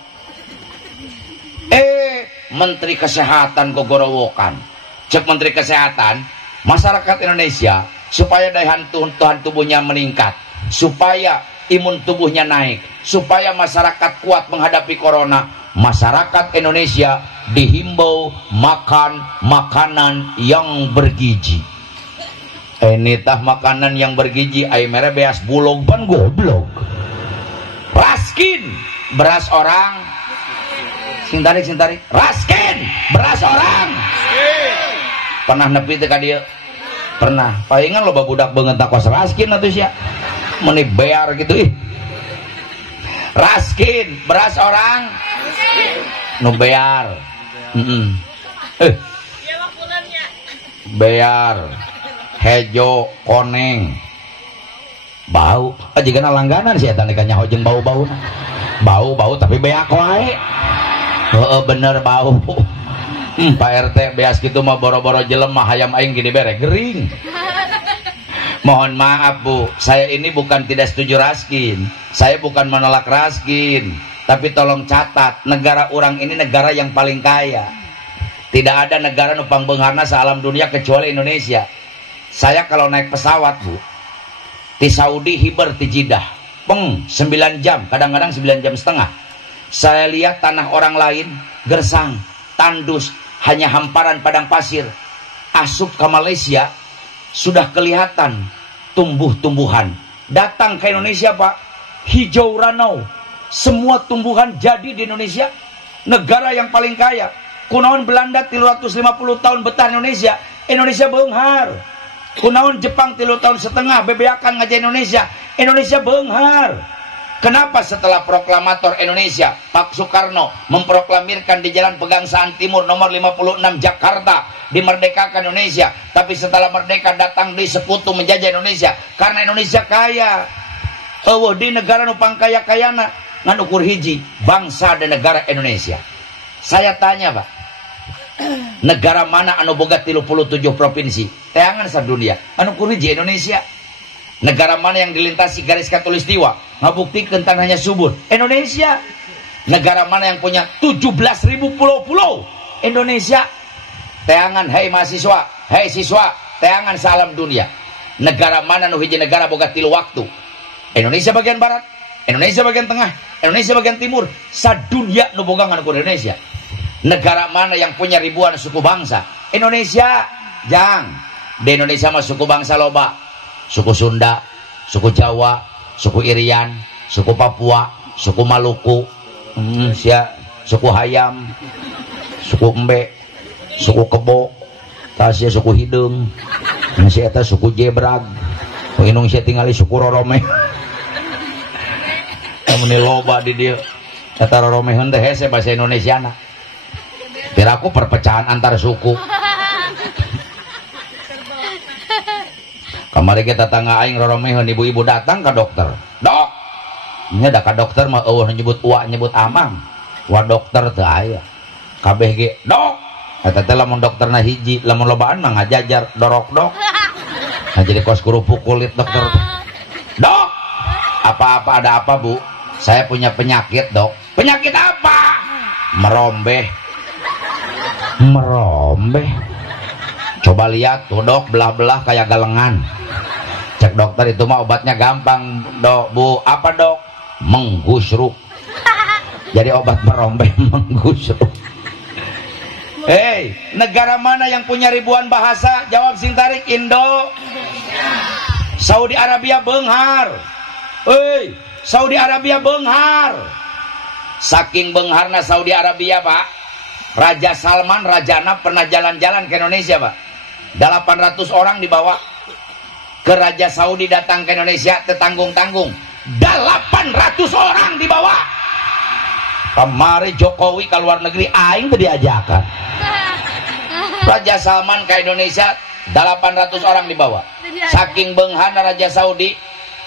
Menteri Kesehatan gogorowokan. Cek Menteri Kesehatan, masyarakat Indonesia supaya daya tahan tubuhnya meningkat, supaya imun tubuhnya naik, supaya masyarakat kuat menghadapi corona, masyarakat Indonesia dihimbau makan makanan yang bergizi. Ini tah makanan yang bergizi, ai mere beas bulog pan goblok. Raskin beras orang, sing tarik raskin beras orang. Pernah nepi teh ka dieu? Pernah. Palingan loba budak beungeut kos raskin atuh sia. Meni bear gitu ih. Raskin beras orang. Nu bear. Bear. Hejo koneng. Bau. Jigana langganan sia eta nya nyaho jeung bau-bauna. Bau tapi beak wae. Heeh bener bau. Pak RT beas gitu mah boro-boro jelem mah hayam aing gini bere gering. Mohon maaf Bu, saya ini bukan tidak setuju raskin, saya bukan menolak raskin, tapi tolong catat, negara orang ini negara yang paling kaya. Tidak ada negara nupang beungharna sa-alam dunia kecuali Indonesia. Saya kalau naik pesawat Bu, di Saudi hiber di Jeddah, 9 jam, kadang-kadang 9 jam setengah. Saya lihat tanah orang lain gersang, tandus, hanya hamparan padang pasir. Asup ke Malaysia sudah kelihatan tumbuh-tumbuhan. Datang ke Indonesia Pak, hijau ranau, semua tumbuhan jadi di Indonesia. Negara yang paling kaya. Kunaon Belanda 350 tahun betah Indonesia, Indonesia beunghar. Kunaon Jepang 3 tahun setengah bebeakan ngaji Indonesia beunghar. Kenapa setelah proklamator Indonesia Pak Soekarno memproklamirkan di Jalan Pegangsaan Timur nomor 56 Jakarta dimerdekakan Indonesia, tapi setelah merdeka datang di sekutu menjajah Indonesia karena Indonesia kaya. Di negara nu pangkaya-kayana ngan ukur hiji bangsa dan negara Indonesia. Saya tanya Pak, negara mana anu boga 37 provinsi teangan sadunia anu ukur hiji Indonesia? Negara mana yang dilintasi garis khatulistiwa ngabuktikan tanahnya subur? Indonesia. Negara mana yang punya 17.000 pulau-pulau? Indonesia. Teangan, hei mahasiswa, hei siswa, teangan salam dunia. Negara mana nu hiji negara boga 3 waktu? Indonesia bagian barat, Indonesia bagian tengah, Indonesia bagian timur. Sadunya nu boga nganu Indonesia. Negara mana yang punya ribuan suku bangsa? Indonesia. Jang. Di Indonesia mah suku bangsa loba. Suku Sunda, suku Jawa, suku Irian, suku Papua, suku Maluku, suku Hayam, suku Embe, suku Kebo, tasya suku Hidung, masih eta suku Jebrag, Indonesia tinggali suku Rorome. Kamu nih loba di dia, eta Rorome henteu hese bahasa Indonesiana. Piraku perpecahan antar suku. Kamari kita tangga aing roromehun ibu-ibu datang ke dokter. Dok, nya da ka dokter mah eueuh nyebut uak nyebut amang. Wa dokter teu aya. Kabeh ge dok. Eta teh lamun dokterna hiji, lamun lobaan mah ngajajar dorok dok. Nah, jadi kos kerupuk kulit dokter. Dok, apa-apa ada apa bu? Saya punya penyakit dok. Penyakit apa? Merombeh. Merombeh. Coba lihat tuh dok, belah-belah kayak galengan. Cek dokter itu mah obatnya gampang dok bu. Apa dok? Menggusruk. Jadi obat merombeh menggusruk. Hei, negara mana yang punya ribuan bahasa? Jawab sing tarik. Indo. Saudi Arabia beunghar. Hei, Saudi Arabia beunghar. Saking beungharna Saudi Arabia pak, Raja Salman Rajana pernah jalan-jalan ke Indonesia pak. 800 orang dibawa ke Raja Saudi datang ke Indonesia, tetanggung-tanggung 800 orang dibawa. Kemari Jokowi ke luar negeri aing teu diajakan. Raja Salman ke Indonesia 800 orang dibawa. Saking beunghana Raja Saudi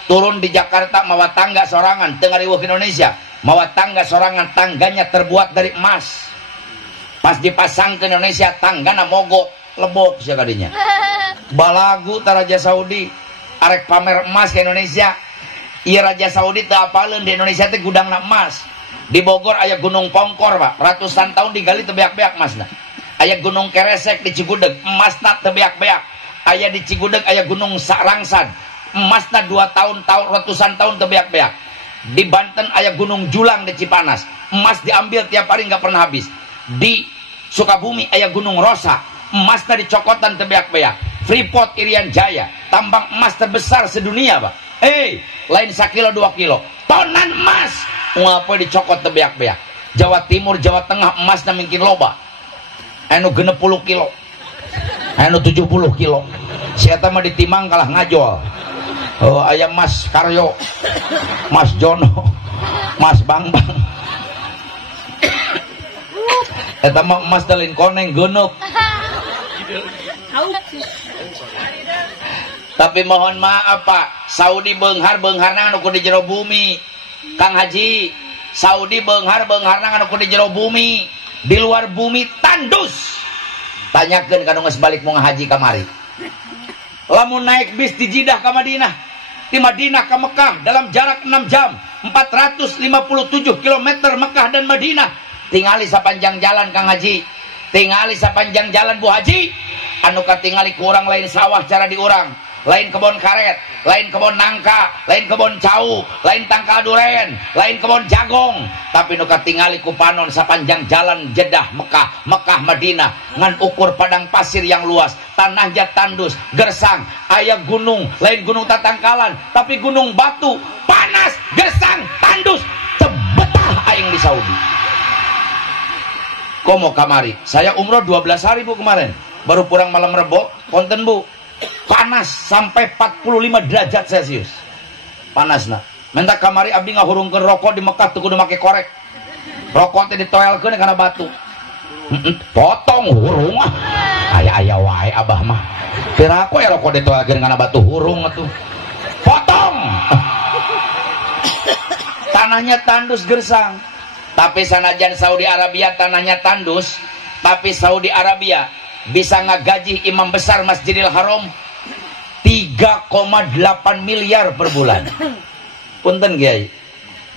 turun di Jakarta mawa tangga sorangan teu ngariweuh ke Indonesia, mawa tangga sorangan, tangganya terbuat dari emas. Pas dipasang ke Indonesia tanggana mogok lebok sekalinya. Balagu ta Raja Saudi arek pamer emas ke Indonesia. Iya Raja Saudi teu apaleun di Indonesia teh gudangna emas. Di Bogor aya Gunung Pongkor pak, ratusan tahun digali teu beak-beak emasna. Aya Gunung Keresek di Cigudeg, emasna teu beak-beak. Aya di Cigudeg aya Gunung Sarangsan, emasna 2 tahun ratusan tahun teu beak-beak. Di Banten aya Gunung Julang di Cipanas, emas diambil tiap hari nggak pernah habis. Di Sukabumi aya Gunung Rosa, emasna dicokotan teu beak-beak. Freeport Irian Jaya, tambang emas terbesar sedunia pak. Lain 1 kilo 2 kilo, tonan emas ngapa dicokot teu beak-beak. Jawa Timur Jawa Tengah emasna mungkin loba, anu 60 kilo, anu 70 kilo. Si eta mah ditimang kalah ngajol. Aya Mas Karyo, Mas Jono, Mas Bangbang. Eta mah emas telin koneng geuneup. Tapi mohon maaf pak, Saudi beunghar-beungharna anu di jero bumi. Kang Haji, Saudi beunghar-beungharna anu di jero bumi. Di luar bumi tandus. Tanyakeun ka nu geus balik mau ngahaji kamari. Lamun naik bis di Jeddah ka Madinah, di Madinah ke Mekah dalam jarak 6 jam, 457 km Mekah dan Madinah. Tingali sapanjang jalan Kang Haji, tingali sapanjang jalan Bu Haji, anu katingali kurang lain sawah cara diurang, lain kebon karet, lain kebon nangka, lain kebon cau, lain tangkal duren, lain kebon jagong. Tapi nu katingali ku panon sapanjang jalan Jeddah Mekah, Mekah Madinah ngan ukur padang pasir yang luas, tanahnya tandus, gersang, aya gunung, lain gunung tatangkalan, tapi gunung batu, panas, gersang, tandus, tebetah aing di Saudi. Komo kamari, saya umroh 12 hari bu kemarin, baru pulang malam Rebo, konten bu, panas sampai 45 derajat Celcius, panas nah. Minta kamari abdi ngahurungkeun rokok di Mekah teu kudu make korek, rokok teh ditoelkeun karena batu, potong hurung ah, aya wae abah mah, piraku ya rokok ditoelkeun karena batu hurung atuh, potong. Tanahnya tandus gersang. Tapi sanajan Saudi Arabia tanahnya tandus, tapi Saudi Arabia bisa ngagaji imam besar Masjidil Haram 3,8 miliar per bulan. Punten Kiai,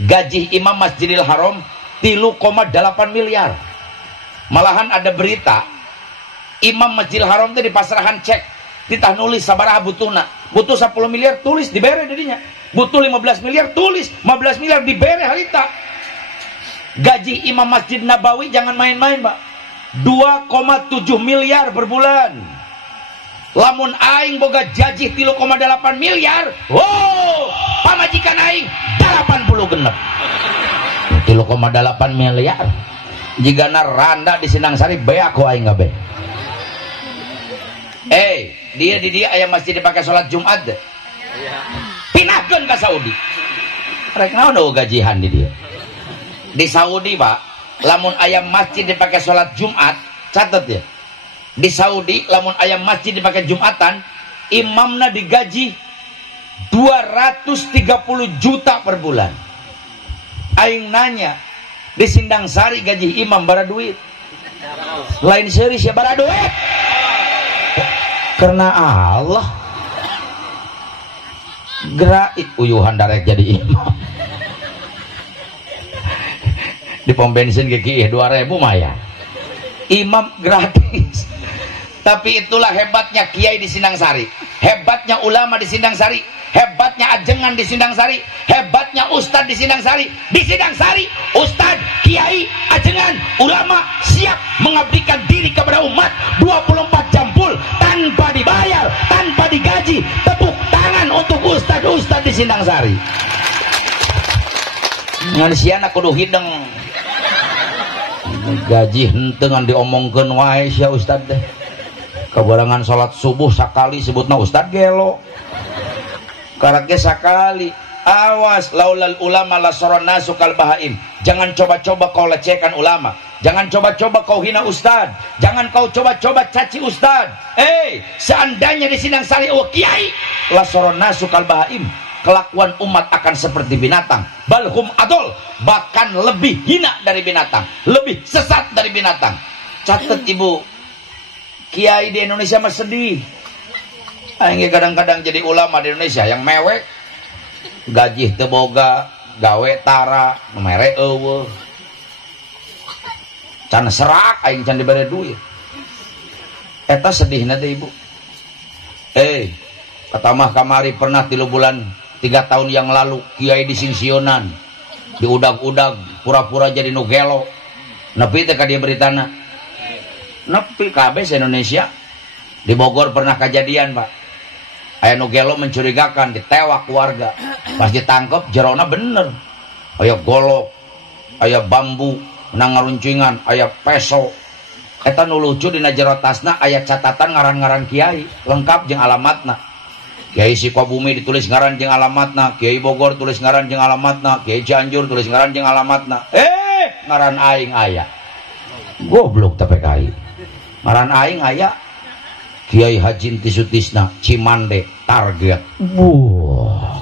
gaji imam Masjidil Haram 3,8 miliar. Malahan ada berita imam Masjidil Haram itu dipasrahan cek Titah nulis sabaraha butuhna. Butuh 10 miliar tulis dibere dirinya. Butuh 15 miliar tulis 15 miliar dibere harita. Gaji imam Masjid Nabawi jangan main-main, Pak. 2,7 miliar per bulan. Lamun aing boga jajih 3,8 miliar. Wow, pamajikan aing 80 genep. 3,8 miliar. Jika randa di Sindang Sari be aku aing ngabe. Dia di dia ayam masjid dipakai sholat Jumat deh. Pinahkeun ke Saudi. Rek naon gajihan di dia. Di Saudi, Pak, lamun ayam masjid dipakai sholat Jumat, catat ya. Di Saudi lamun ayam masjid dipakai Jumatan, imamna digaji 230 juta per bulan. Aing nanya, di Sindang Sari gaji imam bara duit? Lain seri siapa bara duit? Karena Allah gerak uyuhan darek jadi imam. Di pom bensin gigi 2.000 maya. Imam gratis. Tapi itulah hebatnya kiai di Sindang Sari, hebatnya ulama di Sindang Sari, hebatnya ajengan di Sindang Sari, hebatnya ustad di Sindang Sari. Di Sindang Sari, ustad, kiai, ajengan, ulama siap mengabdikan diri kepada umat 24 jam full tanpa dibayar, tanpa digaji. Tepuk tangan untuk ustad-ustad di Sindang Sari. Ngan siana kudu hideng. Gaji hentengan diomongkeun wae sia ustad teh. Kebarangan sholat subuh sakali sebutna ustad gelo. Karake sakali. Awas, laulal ulama la sorona sukal bahaim. Jangan coba-coba kau lecehkan ulama. Jangan coba-coba kau hina ustad. Jangan kau coba-coba caci ustad. Seandainya di Sindang Sari kiai la sorona sukal bahaim, kelakuan umat akan seperti binatang. Balhum adol, bahkan lebih hina dari binatang, lebih sesat dari binatang. Catat ibu, kiai di Indonesia mah sedih. Aing kadang-kadang jadi ulama di Indonesia yang mewek, gaji teu boga, gawe tara, mere eueuh. Can serak aing can dibere duit. Eta sedihna teh ibu. Katamah kamari pernah 3 bulan 3 tahun yang lalu kiai di Singsionan diudag-udag pura-pura jadi nugelo. Nepi teh ka dia beritana. Nepi kabeh se-Indonesia. Di Bogor pernah kejadian, Pak. Aya nugelo mencurigakan, ditewak keluarga. Pas ditangkep jerona bener. Aya golok, aya bambu, menang ngaruncingan, aya peso. Eta nu lucu dina jero tasna aya catatan ngaran-ngaran kiai, lengkap jeung alamatna. Kiai Sukabumi ditulis ngaran jeung alamatna, Kiai Bogor tulis ngaran jeung alamatna, Kiai Cianjur tulis ngaran jeung alamatna. Ngaran aing aya. Goblok teh PKI. Ngaran aing aya Kiai Haji Tisutisna Cimande target. Wah.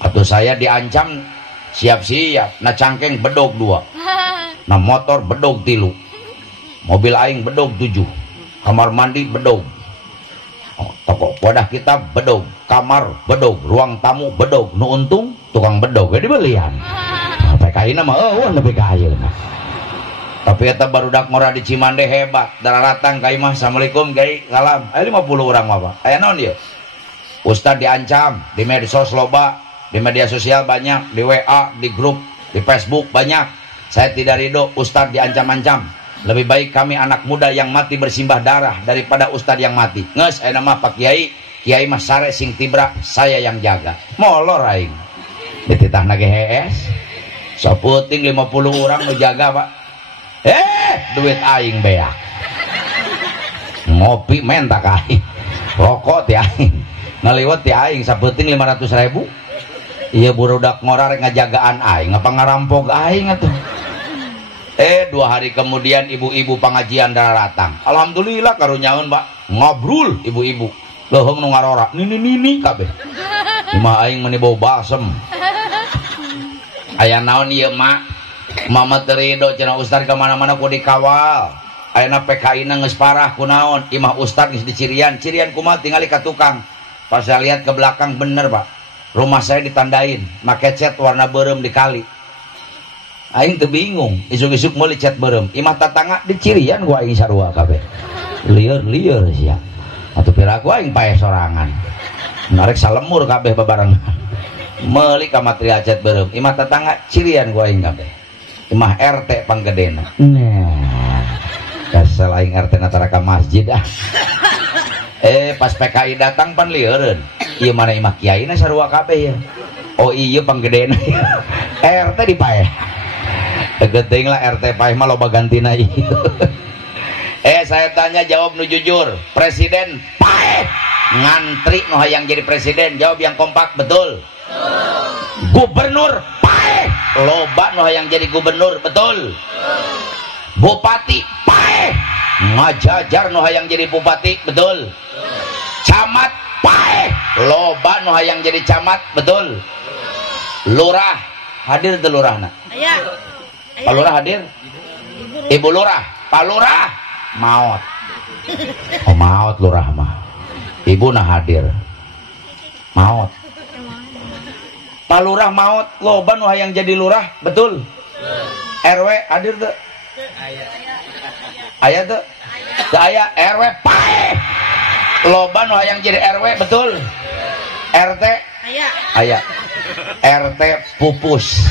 Atuh saya diancam siap-siap, na cangkeng bedog 2. Na motor bedog 3. Mobil aing bedog 7. Kamar mandi bedog. Toko wadah kita bedog, kamar bedog, ruang tamu bedog. Nu untung tukang bedog jadi belian. PKI mah nepi ka ayeuna. Tapi eta barudak ngora di Cimande hebat. Dararatan ka imah. Assalamualaikum Kiai. Salam. Aya 50 urang mah, Pak. Aya naon ieu? Ustad diancam di medsos loba, di media sosial banyak, di WA, di grup, di Facebook banyak. Saya tidak ridho ustad diancam-ancam. Lebih baik kami anak muda yang mati bersimbah darah daripada ustad yang mati. Nges, ayeuna mah Pak Kiai, Kiai mah sare sing tibra, saya yang jaga. Molor aing. Dititahna ge hees. Saputing 50 orang nu jaga, Pak. Duit aing beak. Ngopi mentak aing. Rokok ti aing. Ngaliwat ti aing saputing 500.000. Iya burudak ngora rek ngajagaan aing, ngapa ngarampok aing atuh. 2 hari kemudian ibu-ibu pengajian datang. Alhamdulillah karunyaeun, Pak. Ngobrol ibu-ibu. Leuheung nu ngarora, nini kabeh. Imah aing meuni bau balsem. Aya naon ieu, Mak? Mama terido cenah ustad ka mana-mana ku dikawal. Ayeuna PKI-na geus parah kunaon? Imah ustad geus dicirian. Cirian kumaha tingali ka tukang. Pas saya lihat ke belakang bener, Pak. Rumah saya ditandain, make cat warna beureum dikali. Aing teu bingung, isuk-isuk meuli cat beureum. Imah tatangga dicirian ku aing sarua kabeh. Lieur sia. atuh piraku aing pae sorangan narek salemur kabeh babarengan meuli ka Matri Acet beureum imah tetangga cirian ku aing kabeh imah RT panggedena nah selain RT natara ka masjid pas PKI datang pan lieureun ieu mana imah kiaina sarua kabeh ya oh iya panggedena RT di pae geuting lah RT pae mah loba gantina ieu saya tanya jawab nu jujur presiden paeh ngantri nu hayang jadi presiden jawab yang kompak betul gubernur paeh loba nu hayang jadi gubernur betul bupati paeh ngajajar nu hayang jadi bupati betul camat paeh loba nu hayang jadi camat betul lurah hadir teu lurahna aya Pak Lurah hadir Ibu Lurah Pak Lurah maot oh maot lurah mah ibu nah hadir maot Pak Lurah maot loba nu hayang jadi lurah betul RW hadir tuh aya tuh aya RW paeh loba nu hayang jadi RW betul RT aya RT pupus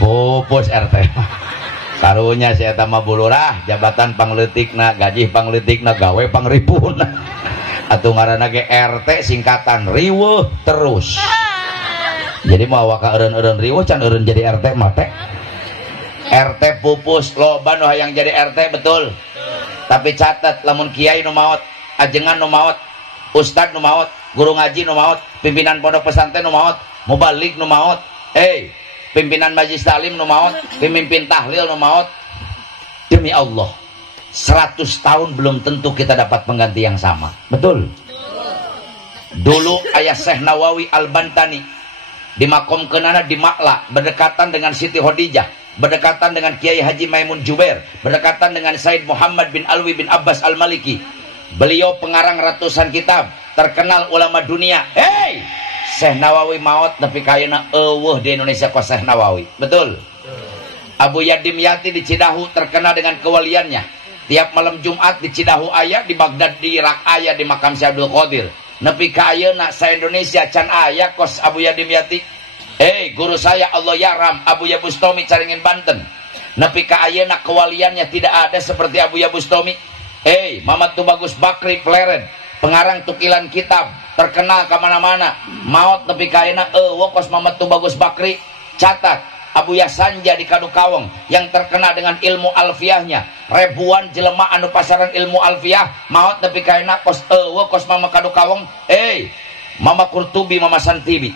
pupus RT karunya si eta mah bulurah jabatan pangleutikna gaji pangleutikna gawe pangripuna atuh ngaranna ge RT singkatan riweuh terus jadi mau waka eureun-eureun riweuh can eureun jadi RT mah teh RT pupus loba nu hayang jadi RT betul tapi catat lamun kiai nu maot ajengan nu maot ustad nu maot guru ngaji nu maot pimpinan pondok pesantren nu maot mubalik nu maot pimpinan majlis taklim nu maot, pemimpin tahlil nu maot, demi Allah 100 tahun belum tentu kita dapat pengganti yang sama betul dulu ayah Syekh Nawawi Al-Bantani dimakomkeunana di Makla berdekatan dengan Siti Khadijah berdekatan dengan Kiai Haji Maimun Jubair berdekatan dengan Said Muhammad bin Alwi bin Abbas Al-Maliki beliau pengarang ratusan kitab terkenal ulama dunia Syekh Nawawi maot tapi kayana eueuh di Indonesia ku Syekh Nawawi betul Abu Yadim Yati di Cidahu terkenal dengan kewaliannya tiap malam Jumat di Cidahu aya di Baghdad di Irak aya di makam Syekh Abdul Qadir nepi ka ayeuna sa Indonesia can aya kos Abu Yadim Yati guru saya Allah Yaram Abu Yabustomi Caringin Banten nepi ka ayeuna kewaliannya tidak ada seperti Abu Yabustomi Mamat Tubagus Bakri Pleren pengarang tukilan kitab terkenal kemana-mana maot nepi kaina kos Mamat Tubagus Bakri catat Abu Yasanja di Kadukaweng yang terkenal dengan ilmu alfiahnya ribuan jelema anu pasaran ilmu alfiah maot nepi kaina kos kos Mama Kadukaweng Mama Kurtubi Mama Santibi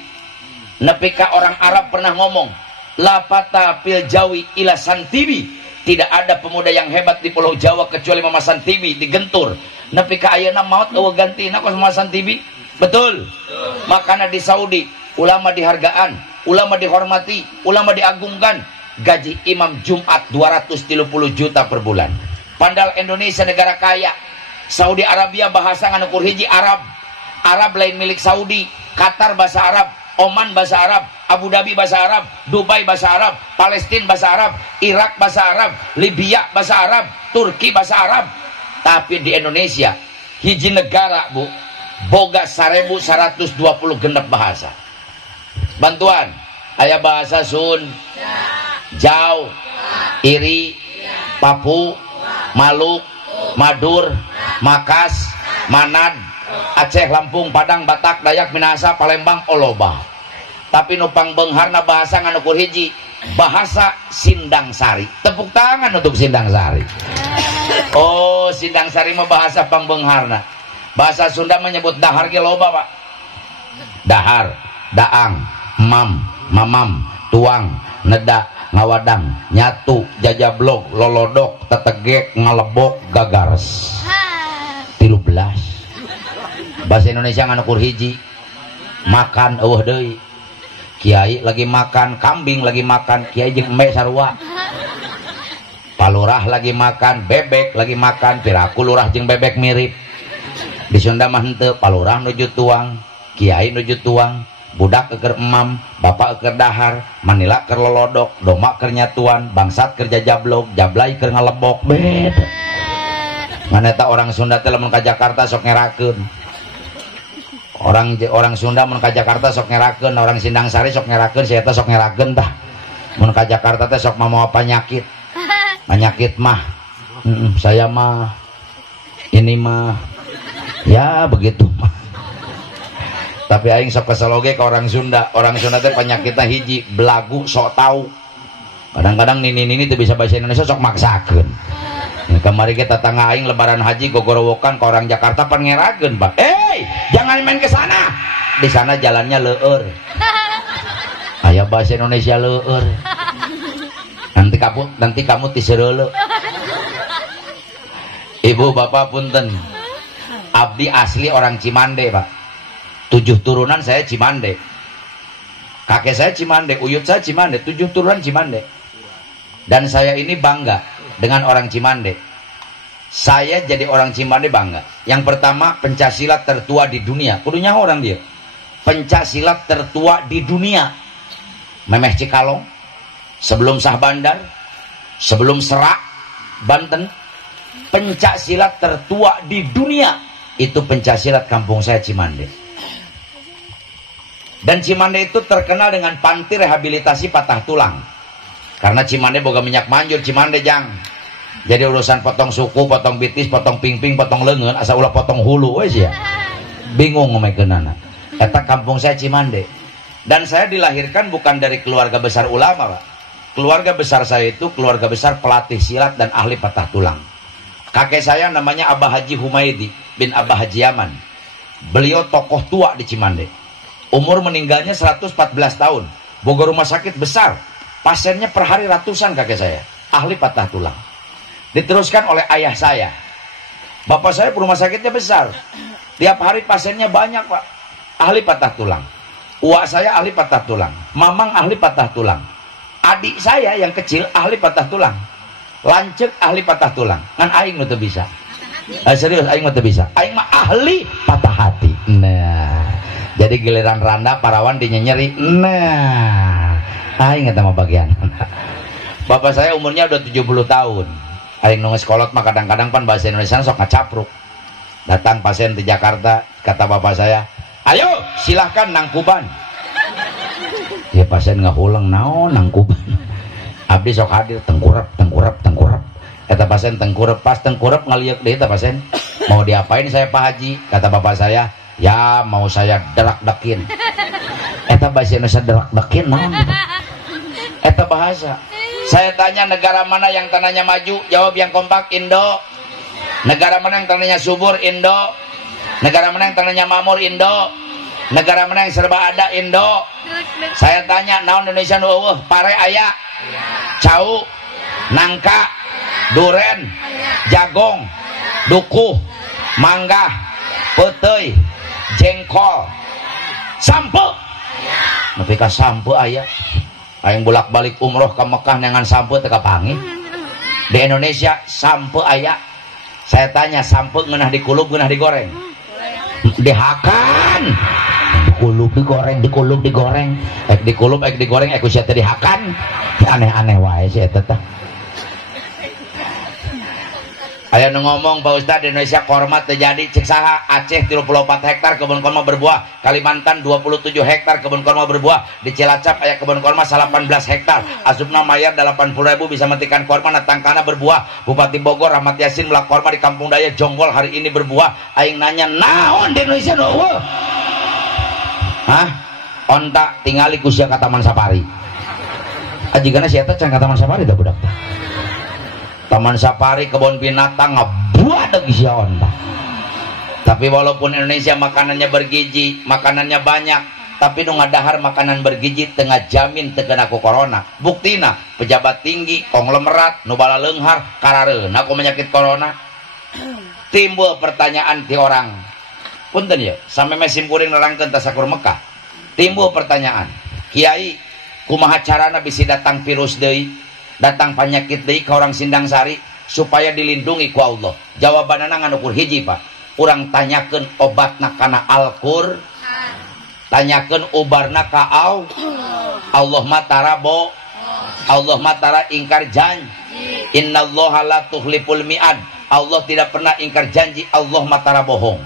nepi ka orang Arab pernah ngomong lapata pil jawi ila Santibi tidak ada pemuda yang hebat di Pulau Jawa kecuali Mama Santibi di Gentur nepi ka ayeuna maot eueuh gantina kos Mama Santibi betul makanya di Saudi ulama dihargaan ulama dihormati ulama diagungkan gaji imam Jumat 230 juta per bulan padahal Indonesia negara kaya Saudi Arabia bahasa nganukur hiji Arab lain milik Saudi Qatar bahasa Arab Oman bahasa Arab Abu Dhabi bahasa Arab Dubai bahasa Arab Palestina bahasa Arab Irak bahasa Arab Libya bahasa Arab Turki bahasa Arab tapi di Indonesia hiji negara bu boga 1120 genep bahasa bantuan aya bahasa Sun Jaw Iri Papu Maluk Madur Makas Manad Aceh Lampung Padang Batak Dayak Minahasa Palembang Oloba tapi nupang bengharna bahasa nganukur hiji bahasa Sindang Sari tepuk tangan untuk Sindang Sari Sindang Sari mah bahasa pangbengharna bahasa Sunda menyebut dahar ge loba pak dahar daang mam mamam tuang neda ngawadang nyatu jajablog lolodok tetegek ngalebok gagars 13 bahasa Indonesia nganukur hiji makan eueuh deui kiai lagi makan kambing lagi makan kiai jeung embe sarua palurah lagi makan bebek lagi makan piraku lurah jeung bebek mirip di Sunda mah henteu palurah nuju tuang kiai nuju tuang budak keur emam bapak keur dahar manila keur lolodok doma keur nyatuan bangsat keur jajablog jablay keur ngalebok beda Maneta orang Sunda teh lamun ka Jakarta sok ngerakeun. Orang Sunda mun ka Jakarta sok ngerakeun, orang Sindang Sari sok ngerakeun, saya teh sok ngerakeun tah. Mun ka Jakarta teh sok mamawa penyakit. Penyakit mah. Saya mah ini mah ya begitu mah. Tapi aing sok keseloge ke orang Sunda. Orang Sunda teh penyakitnya hiji, belagu sok tahu. Kadang-kadang nini teu bisa bahasa Indonesia sok maksakeun. Kemarin kita tangga aing lebaran haji gogorowokan ke orang Jakarta pangerageun, Pak. Jangan main ke sana. Di sana jalannya leueur. Aya bahasa Indonesia leueur. Nanti kamu tisereuleu. Ibu bapak punten. Abdi asli orang Cimande, Pak. 7 turunan saya Cimande. Kakek saya Cimande, uyut saya Cimande, 7 turunan Cimande. Dan saya ini bangga dengan orang Cimande. Saya jadi orang Cimande bangga. Yang pertama, pencaksilat tertua di dunia. Kudunya orang dia. Pencaksilat tertua di dunia. Memeh Cikalong, sebelum Sah Bandar, sebelum Serak, Banten. Pencaksilat tertua di dunia itu pencaksilat kampung saya Cimande. Dan Cimande itu terkenal dengan panti rehabilitasi patah tulang. Karena Cimande boga minyak manjur, Cimande jang. Jadi urusan potong suku, potong bitis, potong pingping, potong leungeun, asa ulah potong hulu we sia. Bingung ngomekeunana. Eta kampung saya Cimande. Dan saya dilahirkan bukan dari keluarga besar ulama, Pak. Keluarga besar saya itu keluarga besar pelatih silat dan ahli patah tulang. Kakek saya namanya Abah Haji Humaydi bin Abah Haji Yaman. Beliau tokoh tua di Cimande. Umur meninggalnya 114 tahun. Boga rumah sakit besar. Pasiennya per hari ratusan kakek saya. Ahli patah tulang. Diteruskan oleh ayah saya. Bapak saya rumah sakitnya besar. Tiap hari pasiennya banyak, Pak. Ahli patah tulang. Uak saya ahli patah tulang. Mamang ahli patah tulang. Adik saya yang kecil ahli patah tulang. Lancek ahli patah tulang. Kan aing mah teu bisa. Serius aing mah teu bisa. Aing mah ahli patah hati. Nah, jadi giliran randa parawan dinyenyeri. Nah, aing eta mah bagian. Bapak saya umurnya udah 70 tahun. Aing nu sekolot mah kadang-kadang pan bahasa Indonesia sok ngacapruk. Datang pasien di Jakarta, kata bapak saya, "Ayo, silahkan nangkuban." Ya pasien ngahulang naon nangkuban. Abdi sok hadir tengkurap. Kata pasien tengkurap, pas tengkurap ngaliuk deui eta pasien. Mau diapain saya Pak Haji? Kata bapak saya, "Ya mau saya derak-dekin." Eta bahasa Indonesia derak-dekin naon? Eta bahasa. Saya tanya negara mana yang tanahnya maju, jawab yang kompak, Indo. Negara mana yang tanahnya subur, Indo. Negara mana yang tanahnya makmur, Indo. Negara mana yang serba ada, Indo. Saya tanya, naon Indonesia nu eueuh? Pare aya, cau, nangka, duren, jagong, dukuh, mangga, peuteuy, jengkol, sampe. Nepi ka sampe aya. Aing bolak-balik umroh ke Mekah dengan sampe teu kapanggih. Di Indonesia sampe aya. Saya tanya, sampe ngeunah dikulub ngeunah digoreng? Dihakan. Dikulub digoreng, dikulub digoreng. Ek dikulub ek digoreng ek sia teh dihakan. Aneh-aneh wae si eta teh. Aya nu ngomong Pak Ustad, di Indonesia korma terjadi cek saha. Aceh 34 hektar kebun korma berbuah, Kalimantan 27 hektar kebun korma berbuah, di Cilacap aya kebun korma 18 hektar. Asupna mayar 80.000 bisa mentikan korma na tangkana berbuah. Bupati Bogor Rahmat Yasin melak korma di Kampung Daya Jonggol hari ini berbuah. Aing nanya, naon di Indonesia nu eueuh? Hah? Onta tingali ku sia ka Taman Safari. Ajigana sia teh can ka Taman Safari da budak. Taman Safari, kebun binatang ngabuat lagi sion. Tapi walaupun Indonesia makanannya bergizi, makanannya banyak, tapi nu ngadahar makanan bergizi tengah jamin teu kena ku corona. Buktina pejabat tinggi konglomerat nu bala leunghar karareuna ku penyakit corona. Timbul pertanyaan ti orang. Punten ya, sampai mesim kuring nerangkeun tasakur Mekah. Timbul pertanyaan, Kiai, kumaha carana bisa datang virus deui? Datang penyakit deui ka orang Sindang Sari supaya dilindungi ku Allah. Jawabanna nganu ukur hiji, Pak. Urang tanyakeun obatna kana Al-Qur'an. Tanyakeun ubarna ka Allah mah tarabo. Allah mah tara ingkar janji. Innallaha la tukhliful mi'ad. Allah tidak pernah ingkar janji, Allah matara bohong.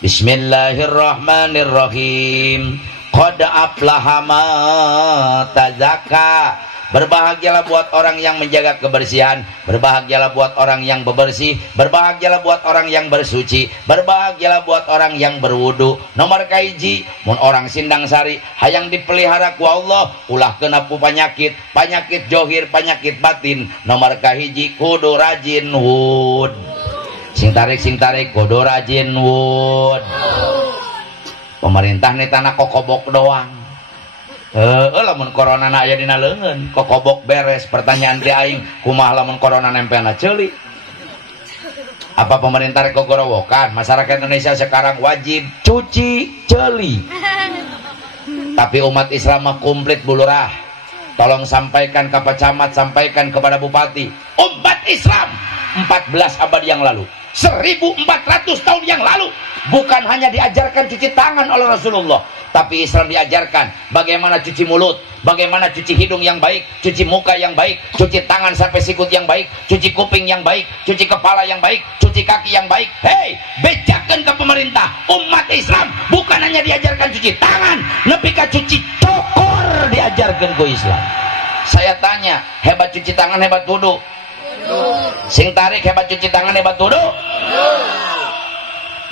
Bismillahirrahmanirrahim. Qad aflaha man tazakka. Berbahagialah buat orang yang menjaga kebersihan, berbahagialah buat orang yang bebersih, berbahagialah buat orang yang bersuci, berbahagialah buat orang yang berwudu. Nomor kahiji, mun orang sindang sari hayang dipelihara ku Allah, ulah kena penyakit, penyakit johir, penyakit batin. Nomor kahiji, kudu rajin wud. Sing tarik kudu rajin wud. Pemerintah nih tanah kokobok doang. Lamun corona na aya dina leungeun kokobok beres. Pertanyaan ti aing, kumaha lamun corona nempelna ceuli? Apa pemerintah rek gogorowokan? Masyarakat Indonesia sekarang wajib cuci ceuli. Tapi umat Islam mah komplit bulurah. Tolong sampaikan ke Pak Camat, sampaikan kepada Bupati. Umat Islam 14 abad yang lalu, 1400 tahun yang lalu, bukan hanya diajarkan cuci tangan oleh Rasulullah, tapi Islam diajarkan bagaimana cuci mulut, bagaimana cuci hidung yang baik, cuci muka yang baik, cuci tangan sampai sikut yang baik, cuci kuping yang baik, cuci kepala yang baik, cuci kaki yang baik. Hei, bejakan ke pemerintah, umat Islam bukan hanya diajarkan cuci tangan, nepi ka cuci cokor diajarkan ke Islam. Saya tanya, hebat cuci tangan, hebat wudu? Sing tarik hebat cuci tangan, hebat wudu?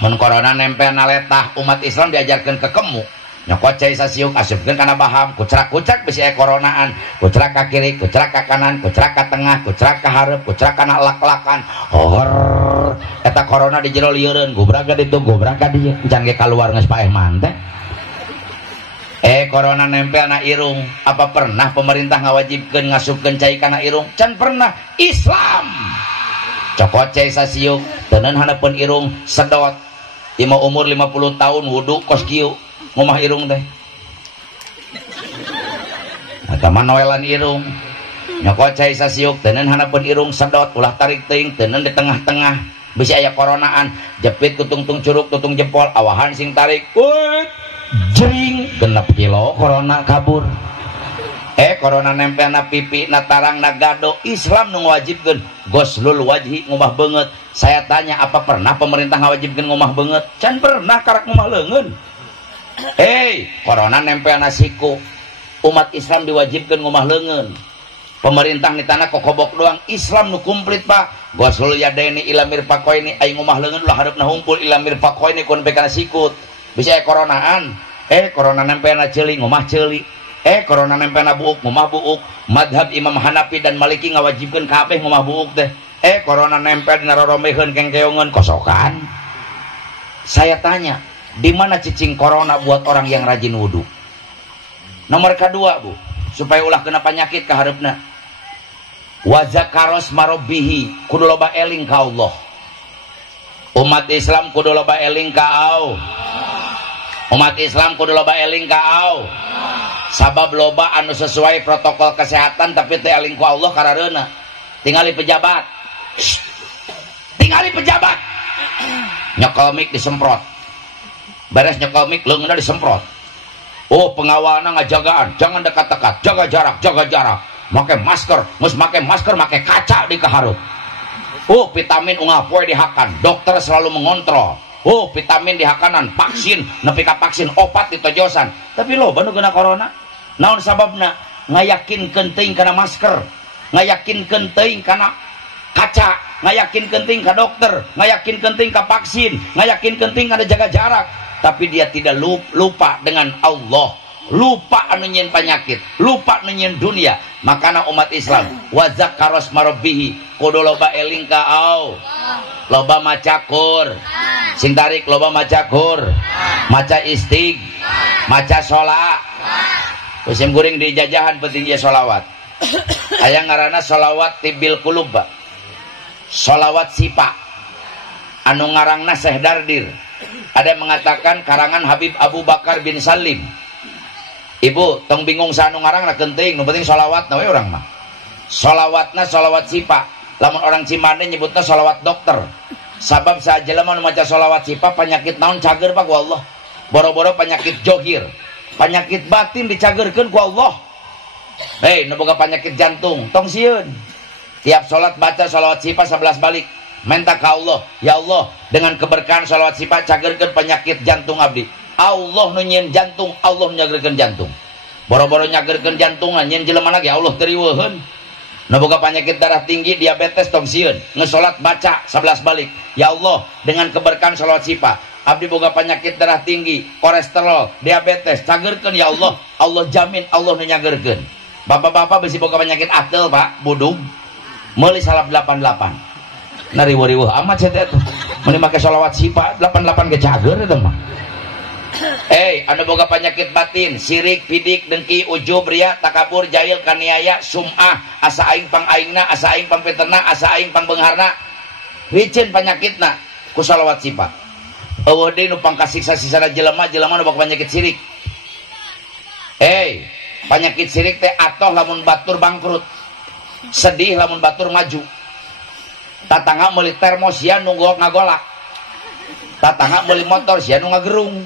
Mun corona nempel naletah, umat Islam diajarkan ke kemu. Nyokot cai sasiuk asupkeun kana baham, kucrak-kucrak bisi aya coronaan, kucrak ka kiri, kucrak ka kanan, kucrak ka tengah, kucrak ka hareup, kucrak kana lak-lakan. Hor, eta corona di jero lieureun, gubrak ka ditu, gubrak ka dieu, can ge kaluar geus paeh man teh. Corona nempel na irung, apa pernah pemerintah ngawajibkeun ngasupkeun cai kana irung? Can pernah. Islam cokot cai sasiuk, teuneun hanapeun irung sedot. Ima umur 50 tahun wudu kos kieu. Ngomah irung teh eta mah noelan irung. Nyokot cai sasiuk teuneun hanapeun irung sedot, ulah tarik teuing, teuneun di tengah-tengah bisi aya coronaan, jepit ku tungtung curug, tutung jempol, awahan sing tarik jering genep kilo corona kabur. Corona nempel na pipi, na tarang, na gado. Islam nu ngawajibkeun goslul wajhi, ngumah beungeut. Saya tanya, apa pernah pemerintah ngawajibkeun ngumah beungeut? Can pernah karak ngumah leungeun. Corona nempel na siku, umat Islam diwajibkan ngumah leungeun. Pemerintah di tanah kokobok doang. Islam nu komplit Pak. Gosul yadaini ilamir pakoini, aing ngumah leungeun ulah hareupna humpul ilamir pakoini kun pekana sikut. Bisa coronaan. Corona nempel na ceuli, ngumah ceuli. Corona nempel na buuk, ngumah buuk. Madhab Imam Hanafi dan Maliki ngawajibkeun kabeh ngumah buuk teh. Corona nempel dina roromeheun kengkeongeun kosokan. Saya tanya, di mana cicing corona buat orang yang rajin wudu? Nomor kedua Bu, supaya ulah kena penyakit ka hareupna. Wa zakaros marabbihi, kudu loba eling ka Allah. Umat Islam kudu loba eling ka Allah. Umat Islam kudu loba eling ka Allah. Sabab loba anu sesuai protokol kesehatan tapi teu eling ku Allah karareuna. Tingali pejabat. Tingali pejabat. Nyokol mik disemprot. Beres nyokol mik leungeunna disemprot. Pengawalna ngajagaan, jangan dekat-dekat, jaga jarak. Make masker, mus make masker, make kaca di kaharup. Vitamin ungah poe dihakan, dokter selalu mengontrol. Vitamin dihakanan, vaksin, nepi ka vaksin, obat ditojosan. Tapi loba nu kena corona. Naon sababna? Ngayakinkeun teuing kana masker, ngayakinkeun teuing kana kaca, ngayakinkeun teuing ka dokter, ngayakinkeun teuing ka vaksin, ngayakinkeun teuing kana jaga jarak. Tapi dia tidak lupa dengan Allah, lupa anu nyeun penyakit, lupa anu nyeun dunia. Makana umat Islam wa zakaros marabbihi, kudu loba eling ka Allah, loba maca Qur, sing tarik loba maca Qur, maca istig, maca sholat. Musim guring di jajahan penting dia sholawat. Aya ngaranna sholawat tibil qulub, sholawat sipa anu ngarangna Syekh Dardir. Ada yang mengatakan karangan Habib Abu Bakar bin Salim. Ibu tong bingung sa anu ngarang na kenting, nu penting sholawat we urang mah. Sholawatna sholawat sipa. Lamun orang Cimande nyebutna sholawat dokter. Sabab sa jelema nu maca sholawat sipa penyakit naon cager Pak ku Allah. Boro-boro penyakit johir, penyakit batin dicagerkeun ku Allah. Nu boga penyakit jantung, tong sieun. Tiap salat baca sholawat sipa 11 balik. minta ka Allah, ya Allah dengan keberkahan shalawat sifat cagerkeun penyakit jantung abdi. Allah nu nyieun jantung, Allah nyagerkeun jantung. Boro-boro nyagerkeun jantung nyieun jelema ge Allah teriweuheun. Nu boga penyakit darah tinggi, diabetes tong sieun, ngesolat baca 11 balik. Ya Allah dengan keberkahan shalawat sifat abdi boga penyakit darah tinggi, kolesterol, diabetes, cagerkeun ya Allah. Allah jamin Allah nu nyagerkeun. Bapak-bapak bisi boga penyakit atel Pak, budug. Meuli salap 88. Na riweuh-riweuh amat saya teh. Meuli make shalawat sifat 88 ge cager eta mah. Anu boga penyakit batin, sirik, pidik, dengki, ujub, ria, takabur, jahil, kaniaya, sum'ah, asa aing pang aingna, asa aing pang peterna, asa aing pang beungharna. Ricin penyakitna ku shalawat sifat. Eueuh deui nu pangkasiksa-siksana jelema nu boga penyakit sirik. Penyakit sirik teh atoh lamun batur bangkrut. Sedih lamun batur maju. Tatangga meuli termos sia nu ngagolak. Tatangga meuli motor sia nu ngagerung.